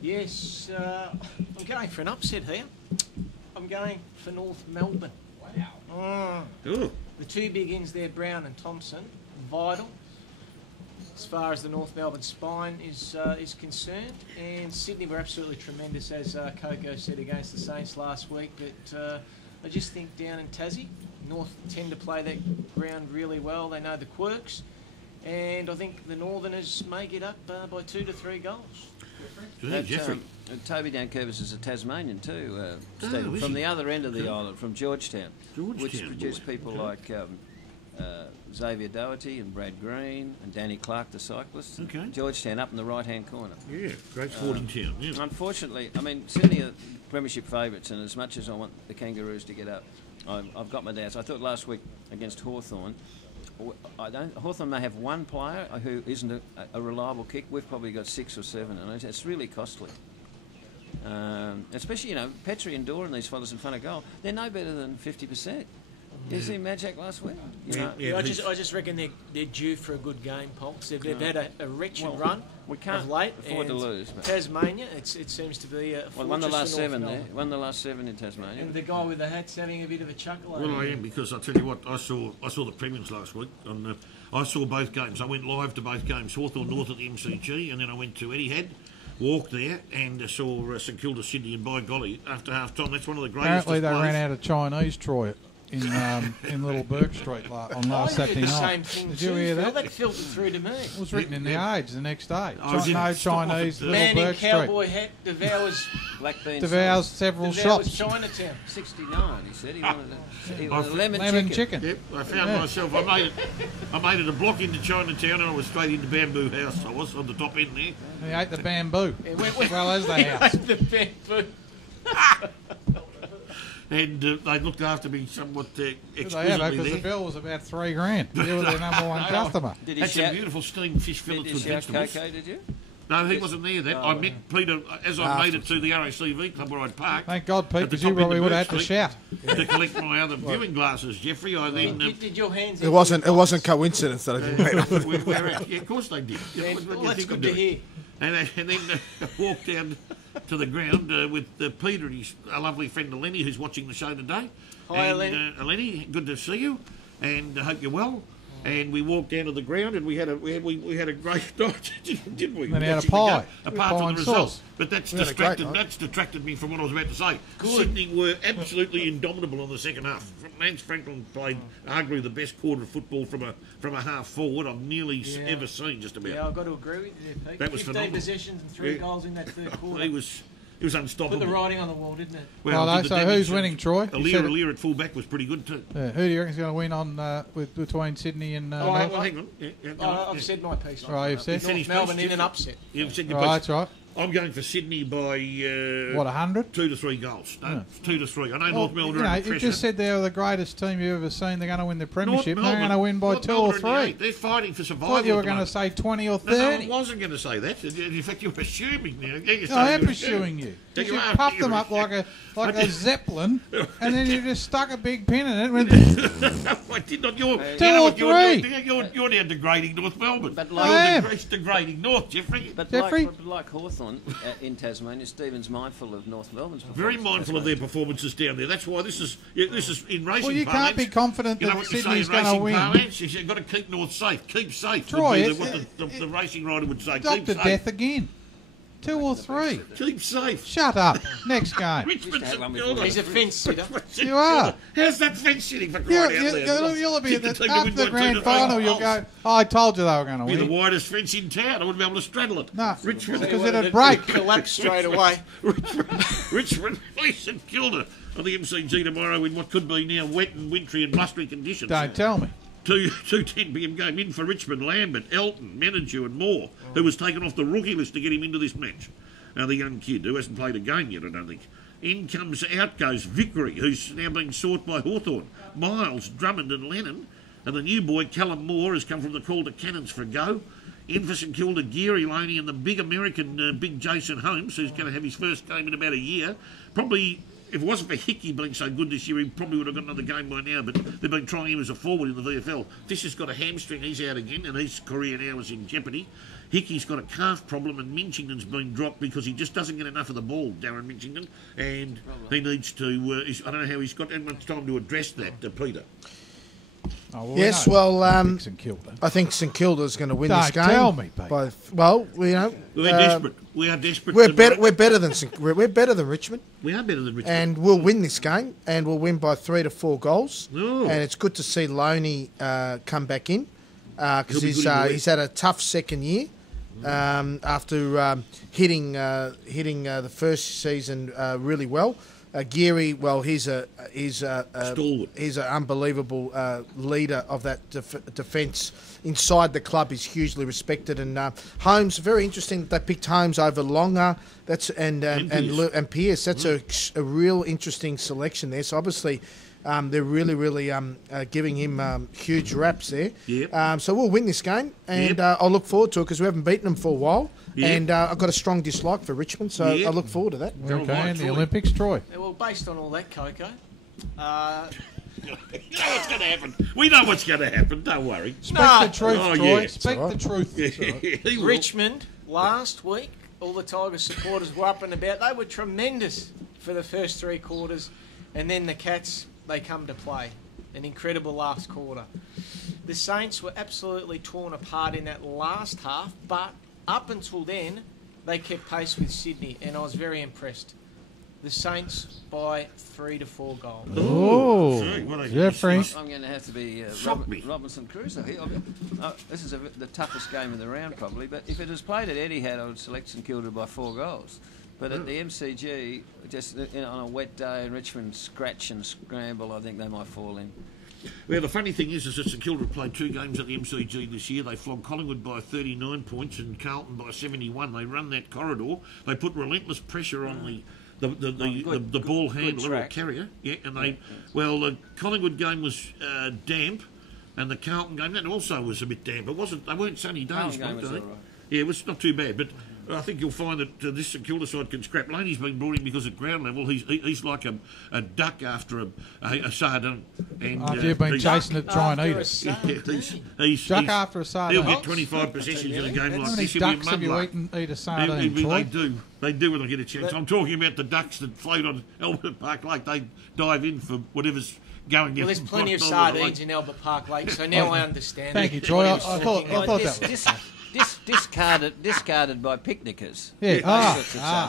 Yes, I'm going for an upset here. I'm going for North Melbourne. Wow. Ooh. The two big ins there, Brown and Thompson, vital as far as the North Melbourne spine is concerned. And Sydney were absolutely tremendous, as Coco said, against the Saints last week. But I just think down in Tassie, North tend to play that ground really well. They know the quirks. And I think the Northerners may get up by 2 to 3 goals. Jeffrey. Toby Dankervis is a Tasmanian too, Stephen, from the other end of the island, from Georgetown, which produced people like Xavier Doherty and Brad Green and Danny Clark, the cyclist. Okay. Georgetown up in the right-hand corner. Yeah, great sporting town. Yeah. Unfortunately, I mean, Sydney are premiership favourites, and as much as I want the Kangaroos to get up, I've got my doubts. I thought last week against Hawthorn, Hawthorn may have one player who isn't a reliable kick. We've probably got 6 or 7, and it's really costly. Especially, Petrie and Dore and these fellas in front of goal, they're no better than 50%. You see Magic last week? I just reckon they're due for a good game, Polks. They've had a wretched run we can't of late. afford to lose. Tasmania, it seems to be a won the last 7 there. Won the last 7 in Tasmania. And the guy with the hat's having a bit of a chuckle. Well, I am, because I tell you what, I saw the Premiers last week. I saw both games. I went live to both games. Hawthorn North at the MCG, and then I went to Etihad. Walked there and saw St Kilda Sydney, and by golly, after half time, that's one of the greatest. Apparently, they ran out of Chinese, Troy, in Little Burke Street on last Saturday night. Same thing. Did you hear that? That filtered through to me. It was written in the Age the next day. No Chinese, Little Man in Burke cowboy Street. hat devours Black bean Devours several shops. Chinatown. 69, he said. He wanted a lemon chicken. Yep, I found myself. I made it a block into Chinatown, and I was straight into Bamboo House. I was on the top end there. He ate the bamboo as well as the house. The bamboo. And they looked after me somewhat exquisitely Because the bill was about $3,000. You were their number one customer. Did he Had some shout? beautiful steamed fish fillets with Did you shout vegetables. Coco, did you? No, he wasn't there. I met Peter as I made it to the RACV club where I'd parked. Thank God, Pete, At the because you top probably end would of have had to shout. to collect my other viewing glasses, Jeffrey. I then Did your hands? It wasn't coincidence that I didn't meet up with we were out. Yeah, of course they did. Yeah, Well, that's good to hear. And then walked down to the ground with Peter and his lovely friend Eleni, who's watching the show today. Hi, and, Eleni. Eleni, good to see you, and I hope you're well. And we walked down to the ground, and we had a great night, didn't we? And they had a Watching the pie. game, apart Pie from the and results. sauce. But that's We had a great night. distracted me from what I was about to say. Sydney were absolutely indomitable in the second half. Lance Franklin played arguably the best quarter of football from a half forward I've nearly ever seen, just about. Yeah, I've got to agree with you there, Pete. That was 15 phenomenal. possessions and 3 goals in that third quarter. It was unstoppable. Put the writing on the wall, didn't it? Well, did the so damage. who's winning, Troy? You said it. Alir at fullback was pretty good too. Who do you reckon's going to win on between Sydney and Well, Melbourne? hang on. I've said my piece. Right, you've said? Finished Melbourne piece, in an Jeffrey. upset. You've said your Right, piece. that's right. I'm going for Sydney by 100? 2 to 3 goals. No, 2 to 3. I know North Melbourne. You are under you pressure. just said they were the greatest team you've ever seen. They're going to win the premiership. North They're going to win by North 2 or Melbourne are in the 3. eight. They're fighting for I survival. thought you were at the going to moment. say 20 or No, I 30. wasn't going to say that. In fact, you're pursuing me now. Yeah, you're I am saying you're pursuing you. Yeah, You you are. puffed them You're- up like a did. zeppelin, and then you just stuck a big pin in it. Went, I did not. You're, you Two know or what you're three. doing? You're now degrading North Melbourne. But You're like- I am. degrading North, Jeffrey. But Jeffrey? like Hawthorn in Tasmania, Stephen's mindful of North Melbourne's performance. Very mindful of their performances down there. That's why this is in racing. well, you parlance, can't be confident you know that what you say Sydney's in going to racing win. parlance? You've got to keep North safe. Keep safe. Troy, would be what the racing rider would say. Keep Dr. safe. Death again. 2 or 3. Keep safe. Shut up. Next game. Richmond Used to have St one Kilda. before. He's a fence sitter. You are. How's that fence sitting for crying out loud? You'll be Tipped the team to after win the by grand 2 to final. 8 You'll goals. go. Oh, I told you they were going to Be the win. widest fence in town. I wouldn't be able to straddle it. No, Richmond, because Well, it'd break. Collapse straight away. Richmond, St Kilda on the MCG tomorrow in what could be now wet and wintry and blustery conditions. Don't tell me. 2:10 p.m. game in for Richmond. Lambert, Elton, Menadue and Moore, who was taken off the rookie list to get him into this match. The young kid who hasn't played a game yet, I don't think. Out goes Vickery, who's now being sought by Hawthorn. Miles, Drummond and Lennon. And the new boy, Callum Moore, has come from the Calder Cannons for a go. In for St Kilda, Geary Loney and the big American, big Jason Holmes, who's going to have his first game in about a year. Probably, if it wasn't for Hickey being so good this year, he probably would have got another game by now, but they've been trying him as a forward in the VFL. Fisher's got a hamstring, he's out again, and his career now is in jeopardy. Hickey's got a calf problem, and Minchington's been dropped because he just doesn't get enough of the ball, Darren Minchington, and he needs to, I don't know how he's got that much time to address that, Peter. Oh, well, Yes, we know. well, I think St Kilda. I think St Kilda's going to win this Don't game. tell me, Pete. We're desperate. We are desperate. We're better. We're better than we're better than Richmond, We are better than Richmond. and we'll win this game, and we'll win by 3 to 4 goals. Oh. And it's good to see Loney come back in because He'll be he's good in the he's had a tough second year after hitting the first season really well. Geary, well, he's an unbelievable leader of that defence inside the club. He's hugely respected, and Holmes. Very interesting that they picked Holmes over Longer. That's and Pearce. That's a real interesting selection there. So obviously, they're really giving him huge raps there. Yep. So we'll win this game, and I'll look forward to it because we haven't beaten them for a while. Yep. And I've got a strong dislike for Richmond, so Yep. I look forward to that. Okay, and the Troy. Olympics, Troy. Yeah, well, based on all that, Coco, You know what's going to happen. We know what's going to happen. Don't worry. Speak No. the truth, Oh, Troy. yeah. Speak the truth. He will. Richmond last week, all the Tigers supporters were up and about. They were tremendous for the first 3 quarters, and then the Cats, they come to play. An incredible last quarter. The Saints were absolutely torn apart in that last half, but up until then, they kept pace with Sydney, and I was very impressed. The Saints by 3 to 4 goals. Oh, Sorry, what I- Jeffrey. I'm going to have to be Shock me. Robinson Crusoe here. This is the toughest game of the round, probably. But if it was played at Etihad, I would select St Kilda by 4 goals. But at the MCG, just on a wet day in Richmond, scratch and scramble, I think they might fall in. Well, the funny thing is that St Kilda played 2 games at the MCG this year. They flogged Collingwood by 39 points and Carlton by 71. They run that corridor. They put relentless pressure on the ball handler or carrier. Yeah, and the Collingwood game was damp, and the Carlton game that also was a bit damp. They weren't sunny days. Carlton game was they? all right. Yeah, it was not too bad, but I think you'll find that this St Kilda side can scrap. Laney's been brought in because at ground level he's like a duck after a sardine. And, After you've been chasing it, try and eat it. He's Duck after a sardine. He'll get 25 possessions in a game How like many this. He'll be a ducks have you mudlark. eaten eat a sardine, They Troy? do. They do when I get a chance. I'm talking about the ducks that float on Albert Park Lake. They dive in for whatever's going Well, down. there's plenty of the bottom the sardines lake. in Albert Park Lake, so now I understand. Thank you, Troy. I thought that was... Discarded by picnickers. Yeah.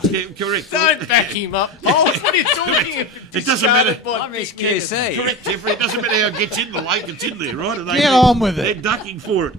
Yeah, correct. Don't back him up, Paul. What are you talking about? It doesn't matter. I'm his QC. Correct, Jeffrey. It doesn't matter how it gets in the lake. It's in there, right? And Get on with They're it. ducking for it.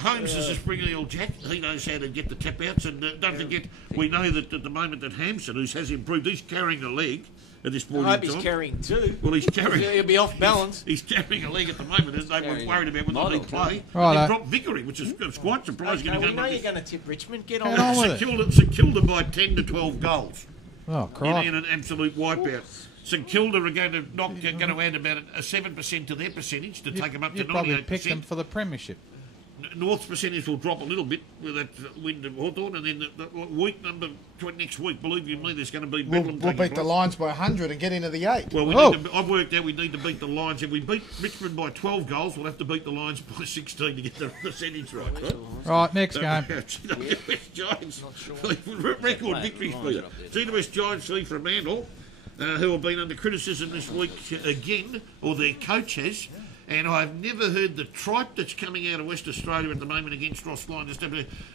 Holmes is a spring eel jack. He knows how to get the tap outs. And don't forget, we know that at the moment that Hampson, who has improved, he's carrying a leg at this point I hope in he's time. carrying 2. Well, he's carrying. He'll be off balance. He's carrying a leg at the moment, as they were worried about whether he'd play. Right, And they dropped Vickery, which is quite surprising. Okay, in a we game know like you're this. going to tip Richmond. Get Get on on with with it. it. St Kilda by 10 to 12 goals Oh, crap. in an absolute wipeout. St Kilda are going to add about a 7% to their percentage to take them up to You'd probably 98%. pick them for the premiership. North's percentage will drop a little bit with that win to Hawthorn, and then the week number next week, believe you me, there's going to be We'll bedlam beat taking the place. Lions by 100 and get into the 8. Well, I've worked out we need to beat the Lions. If we beat Richmond by 12 goals, we'll have to beat the Lions by 16 to get the percentage right. Right, next game. West Giants, record victories, Peter. West Giants lead Fremantle, who have been under criticism this week again, or their coach has. And I've never heard the tripe that's coming out of West Australia at the moment against Ross Lyon. Just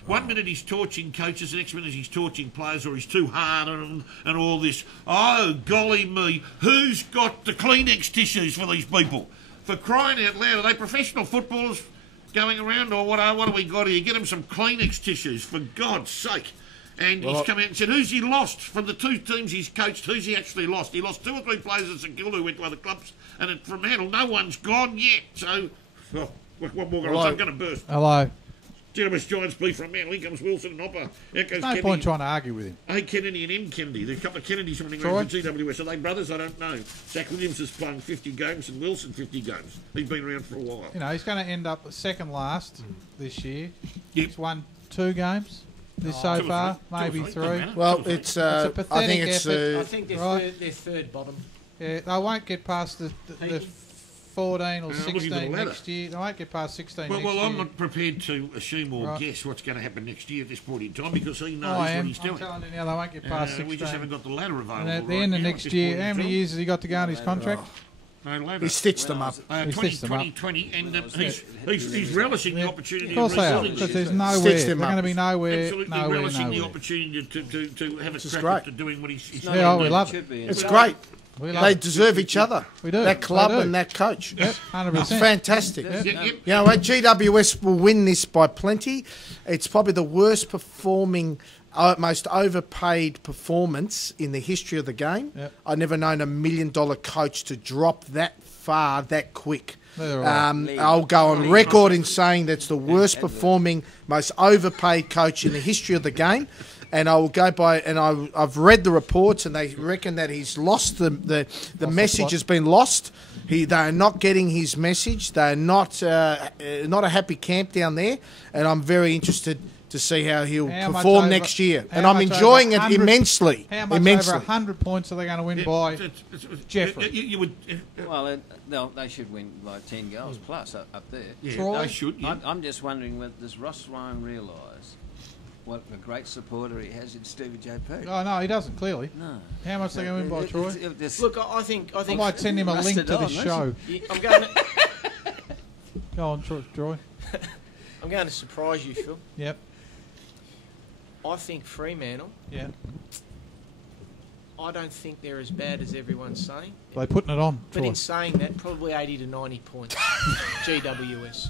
one minute he's torching coaches, the next minute he's torching players, or he's too hard on them and all this. Oh, golly me, who's got the Kleenex tissues for these people? For crying out loud, are they professional footballers going around, or what do we got here? Get them some Kleenex tissues, for God's sake. And he's come out and said, who's he lost? From the 2 teams he's coached, who's he actually lost? He lost 2 or 3 players at St Kilda who went to other clubs, and from Handle, no one's gone yet. So, what more can I say? I'm going to burst. Hello. GWS Giants B from Manly. Here comes Wilson and Hopper. Out goes No Kennedy. point trying to argue with him. A. Kennedy and M. Kennedy. There's a couple of Kennedys running around for GWS. Are they brothers? I don't know. Zach Williams is playing 50 games and Wilson 50 games. He's been around for a while. You know, he's going to end up second last this year. Yep. He's won 2 games so 2 or far, 3. maybe 2 or 3. 3. Don't matter. Well, 2 or 3. it's. a I pathetic think it's. effort. I think they're, Right. they're third bottom. Yeah, they won't get past the Peaky. 14 or looking for the 16 ladder. next year. They won't get past 16 Well, next year. I'm not prepared to assume or Right. guess what's going to happen next year at this point in time because he knows I what am. he's I'm doing. telling you now, they won't get past 16. We just haven't got the ladder available. And at the right end of now next at this year, point in how many time. years has he got to go on his contract? No ladder. He stitched them up. 2020, and he's relishing the opportunity. Of course they are, resigning because this there's year. nowhere. Stitched They're him going to up. be nowhere, Absolutely nowhere, relishing the nowhere. opportunity to have a is crack great. after doing what he's Yeah, oh, we love it. Should be. It's great. We love They it. deserve each other. We do. That club They do. and that coach. Yep, It's 100%. fantastic. Yep. You know what? GWS will win this by plenty. It's probably the worst performing, most overpaid performance in the history of the game. Yep. I've never known a $1 million coach to drop that far that quick. Neither have I. I'll go on record in saying that's the worst performing, most overpaid coach in the history of the game. And I will go by, and I've read the reports, and they reckon that he's lost the message has been lost. They are not getting his message. They are not a happy camp down there, and I'm very interested to see how he'll perform next year. And I'm enjoying it immensely. How much immensely. over 100 points are they going to win by? Jeffrey. You would. Well, they should win by 10 goals plus up there. Yeah, Troy? they should. Yeah. I'm just wondering whether does Ross Lyon realise what a great supporter he has in Stevie JP? Oh, no, he doesn't, clearly. No. How much are they going to win by, Troy? Look, I think I might send him a link to this show. I'm going to. Go on, Troy. I'm going to surprise you, Phil. Yep. I think Fremantle. Yeah. I don't think they're as bad as everyone's saying. They're putting it on, But Troy. in saying that, probably 80 to 90 points. GWS.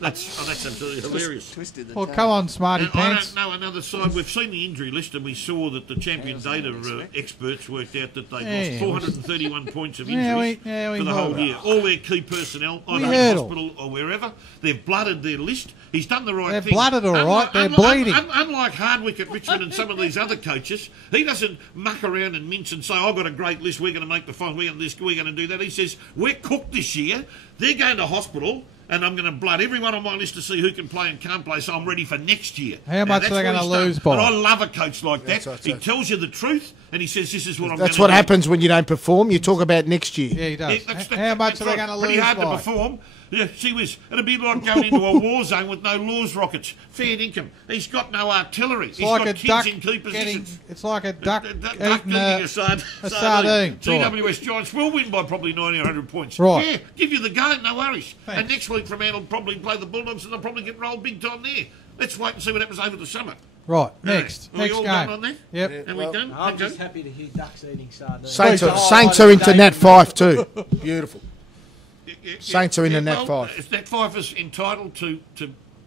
That's absolutely hilarious. Twisted the Well, tail. come on, smarty Now, I pants. don't know another side. We've seen the injury list, and we saw that the champion Yeah, data that's what experts worked out that they Yeah, lost 431 points of Yeah, injuries we for the whole heard year. All their key personnel, We either heard in all. hospital or wherever, they've blooded their list. He's done the right They've thing. blooded all right, they're bleeding. Unlike Hardwick at Richmond and some of these other coaches, he doesn't muck around and mince and say, I've got a great list, we're going to make the final, we're going to this, we're going to do that. He says, we're cooked this year, they're going to hospital, and I'm going to blood everyone on my list to see who can play and can't play, so I'm ready for next year. How much that's are they what gonna he's done. lose by? And I love a coach like that. That's He right. tells you the truth, and he says, this is what I'm going to do. That's what happens when you don't perform. You talk about next year. Yeah, he does. That's How much that's are they right. going to lose Pretty hard by? to perform. Yeah, see whiz. It'd be like going into a war zone with no laws rockets. Fair income. He's got no artillery. It's He's like got a kids duck in key getting. positions. It's like a duck Duck eating eating a a sardine. sardine. GWS Giants will win by probably 90 or 100 points. Right. Yeah, give you the game, no worries. Thanks. And next week, Fremantle will probably play the Bulldogs and they'll probably get rolled big time there. Let's wait and see what happens over the summer. Right, Yeah. next. Are we Next all game. done on there? Yep. And we done? I'm Okay. just happy to hear ducks eating sardines. Saints are into Nat 5 too. Beautiful. Saints are in the Nat 5. Nat 5 is entitled to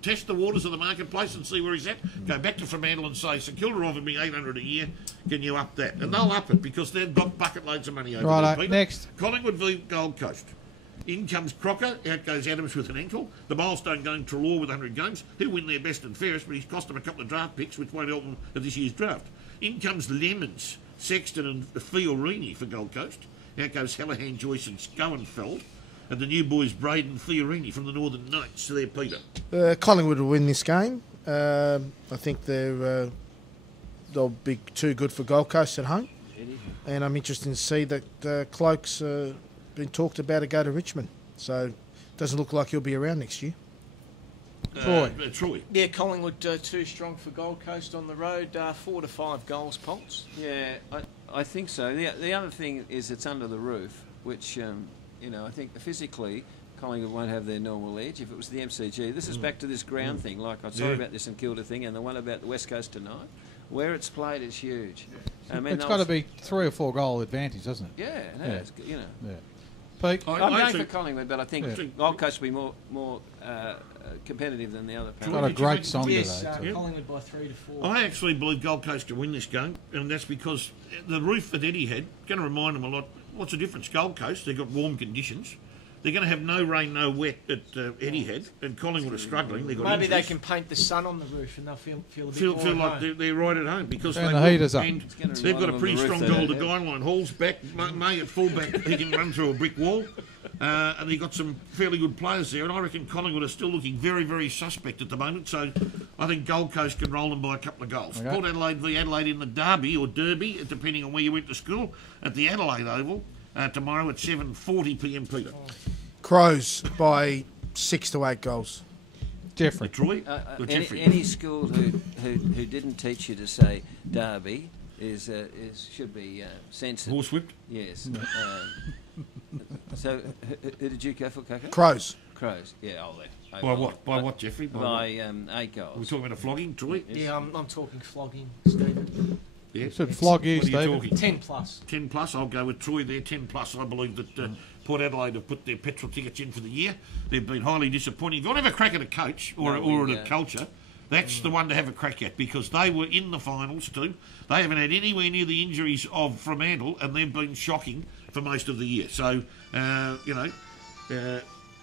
test the waters of the marketplace and see where he's at. Go back to Fremantle and say, St Kilda offered me $800 a year. Can you up that? And they'll up it because they've got bucket loads of money over Righto, there, Peter. next. Collingwood v Gold Coast. In comes Crocker, out goes Adams with an ankle. The milestone going to Law with 100 games. He'll win their best and fairest, but he's cost them a couple of draft picks, which won't help them at this year's draft. In comes Lemons, Sexton and Fiorini for Gold Coast. Out goes Hallahan, Joyce and Schoenfeld. And the new boys, Braden Fiorini from the Northern Knights. So there, Peter. Collingwood will win this game. I think they'll be too good for Gold Coast at home. And I'm interested to see that Cloak's been talked about to go to Richmond. So it doesn't look like he'll be around next year. Troy. Yeah, Collingwood too strong for Gold Coast on the road. 4 to 5 goals, Pulse. Yeah, I think so. The other thing is it's under the roof, which you know, I think physically Collingwood won't have their normal edge. If it was the MCG, this is back to this ground thing. Like I sorry about this St Kilda thing, and the one about the West Coast tonight, where it's played is huge. I mean, It's got to be 3 or 4 goal advantage, doesn't it? Yeah, it has, you know. Yeah. Peak. I'm going for Collingwood, but I think Gold Coast will be more competitive than the other Got a panels. great song Yes, today. Collingwood by 3 to 4. I actually believe Gold Coast can win this game, and that's because the roof that Eddie had going to remind them a lot. What's the difference? Gold Coast, they've got warm conditions. They're going to have no rain, no wet at Eddie had, and Collingwood are struggling. They've got Maybe they injuries. can paint the sun on the roof and they'll feel a bit Feel more like at home. they're right at home because And they the will. heater's up. And It's they've gonna got a remind pretty them of strong the roof goal to they have. Guineline. Hall's back. May at fullback, he can run through a brick wall. And they've got some fairly good players there. And I reckon Collingwood are still looking very, very suspect at the moment. So I think Gold Coast can roll them by a couple of goals. Okay. Port Adelaide v Adelaide in the Derby, or Derby, depending on where you went to school, at the Adelaide Oval tomorrow at 7:40 p.m. Peter. Crows by 6 to 8 goals. Jeffrey. Troy? Or Jeffrey? Any school who didn't teach you to say Derby should be censored. Horsewhipped? Yes. So who did you go for, Coco? Crows. Crows. Yeah, I'll let. By what? By what, Jeffrey? By 8 We're goals. talking about a flogging, Troy? Yeah, I'm talking flogging, Stephen. Yeah. Should flog you, What are you Stephen. talking? 10 plus. 10 plus, I'll go with Troy there. 10 plus, I believe that Port Adelaide have put their petrol tickets in for the year. They've been highly disappointing. If you want to have a crack at a coach or at a culture, that's the one to have a crack at because they were in the finals too. They haven't had anywhere near the injuries of Fremantle, and they've been shocking for most of the year. So,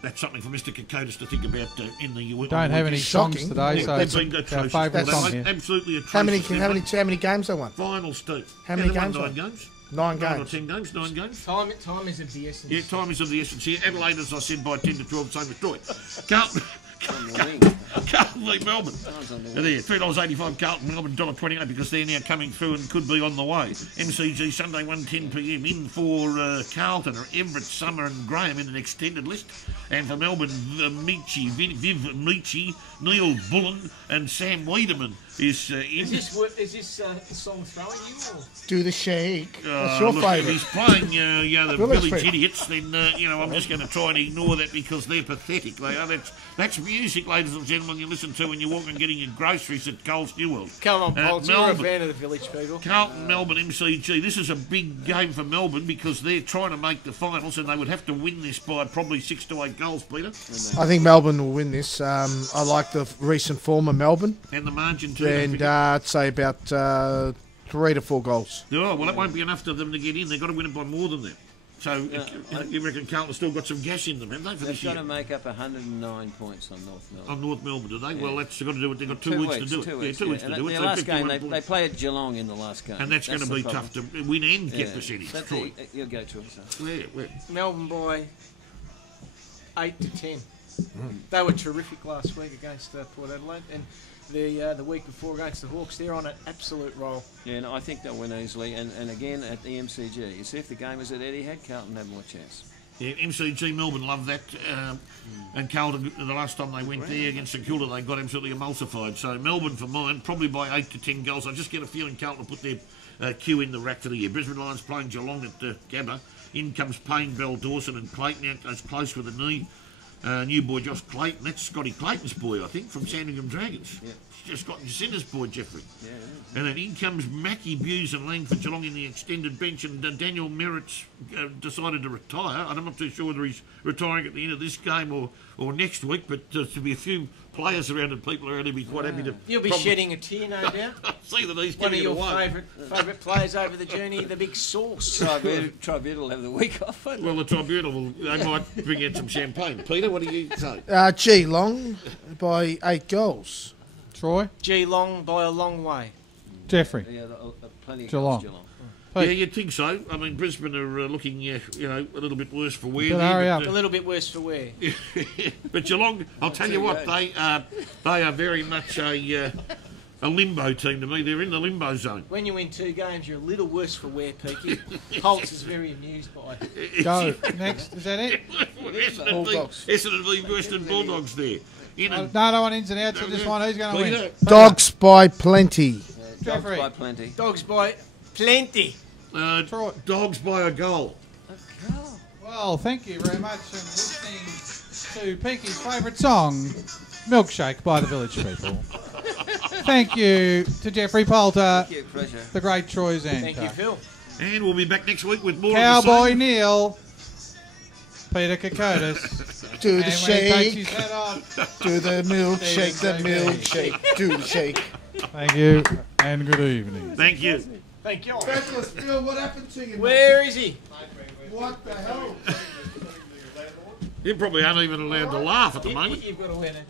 that's something for Mr. Cacodus to think about in the UN. Don't have any songs Shocking. today, so They've it's been our atrocious. favourite They've song been here. absolutely atrocious. How many games they won? Finals, Steve. How many they won games? 9 games. 9 9 or games. 10 games. 9 games. Time is of the essence. Yeah, time is of the essence here. Adelaide, as I said, by 10 to 12, same as Troy. Carlton, On the wing. Carlton v Melbourne. Someone's on the There, wing. $3.85 Carlton, Melbourne $1.28 because they're now coming through and could be on the way. MCG Sunday 1:10 p.m. in for Carlton are Everett, Summer and Graham in an extended list. And for Melbourne, Viv Michi, Neil Bullen and Sam Wiedemann is in. Is this song throwing you? Or? Do the shake. That's your Look, if favourite. he's playing, the Village Village people. Idiots, then I'm just going to try and ignore that because they're pathetic. They are. That's music, ladies and gentlemen. You listen to when you're walking and getting your groceries at Coles New World. Come on, Paul. You're a Melbourne. fan of the village people. Carlton, Melbourne, MCG. This is a big game for Melbourne because they're trying to make the finals and they would have to win this by probably 6 to 8 goals, Peter. I think Melbourne will win this. I like the recent form of Melbourne. And the margin too. And I'd say about 3 to 4 goals. Oh, well, that won't be enough for them to get in. They've got to win it by more than that. So you reckon Carlton's still got some gas in them, haven't they, for They've this got year? to make up 109 points on North Melbourne. On North Melbourne, do they? Yeah. Well, that's got to do it. They've got 2 weeks to do it. 2 weeks. 2 weeks to And do it. their So last game, 51 they played Geelong in the last game. And that's going to the be problem. tough to win and get Yeah. percentage. But Troy. you'll go to it. So. Where? Melbourne by 8 to 10. They were terrific last week against Port Adelaide, and the week before against the Hawks. They're on an absolute roll. Yeah, no, I think they'll win easily. And again, at the MCG, you see if the game was at Etihad, Carlton have more chance. Yeah, MCG Melbourne love that. And Carlton, the last time they went there against St Kilda, they got absolutely emulsified. So Melbourne for mine, probably by 8 to 10 goals. I just get a feeling Carlton will put their queue in the rack for the year. Brisbane Lions playing Geelong at Gabba. In comes Payne, Bell, Dawson and Clayton. Out goes close with a knee. New boy Josh Clayton. That's Scotty Clayton's boy, I think, from Sandringham Dragons. Yeah. He's just got Jacinta's boy, Jeffrey. Yeah, And then in comes Mackie, Buse and Langford Geelong in the extended bench, and Daniel Merritt's decided to retire. I'm not too sure whether he's retiring at the end of this game or next week, but to be a few players around and people around, he'd be quite happy to... You'll be shedding a tear, no doubt. see that he's One of giving it your away. favourite players over the journey, the big Sauce. Tribunal will have the week off. won't they? Well, the Tribunal, they might bring out some champagne. Peter, what do you say? Geelong by 8 goals. Troy? Geelong by a long way. Jeffrey? Yeah, plenty of Geelong. goals, Geelong. Yeah, you'd think so. I mean, Brisbane are looking, a little bit worse for wear. Better there, hurry but, up. A little bit worse for wear. but Geelong, I'll tell you what, they are very much a limbo team to me. They're in the limbo zone. When you win 2 games, you're a little worse for wear, Peaky. Holtz is very amused by it. Go. Next. Is that it? Bulldogs. Essendon v Western Bulldogs there. In No, and I don't want ins and outs. I just want who's going to win. Peter, Dogs by plenty. Dogs Jeffrey. by plenty. Dogs by plenty. Troy. Dogs by a goal. Oh, Well, thank you very much. And listening to Peaky's favourite song, Milkshake by the Village People. Thank you to Jeffrey Poulter. Thank you, pleasure. The great Troy Zantuck. Thank you, Phil. And we'll be back next week with more Cowboy of the same. Neil. Peter Cacodus. Do the And when he takes his shake, head off, do the milkshake, the Stephen milkshake, do the shake. thank you and good evening. Thank you. Thank you. Fabulous, Phil, what happened to you? Where is he? What the hell? You probably aren't even allowed to laugh at the moment. You've got to win it.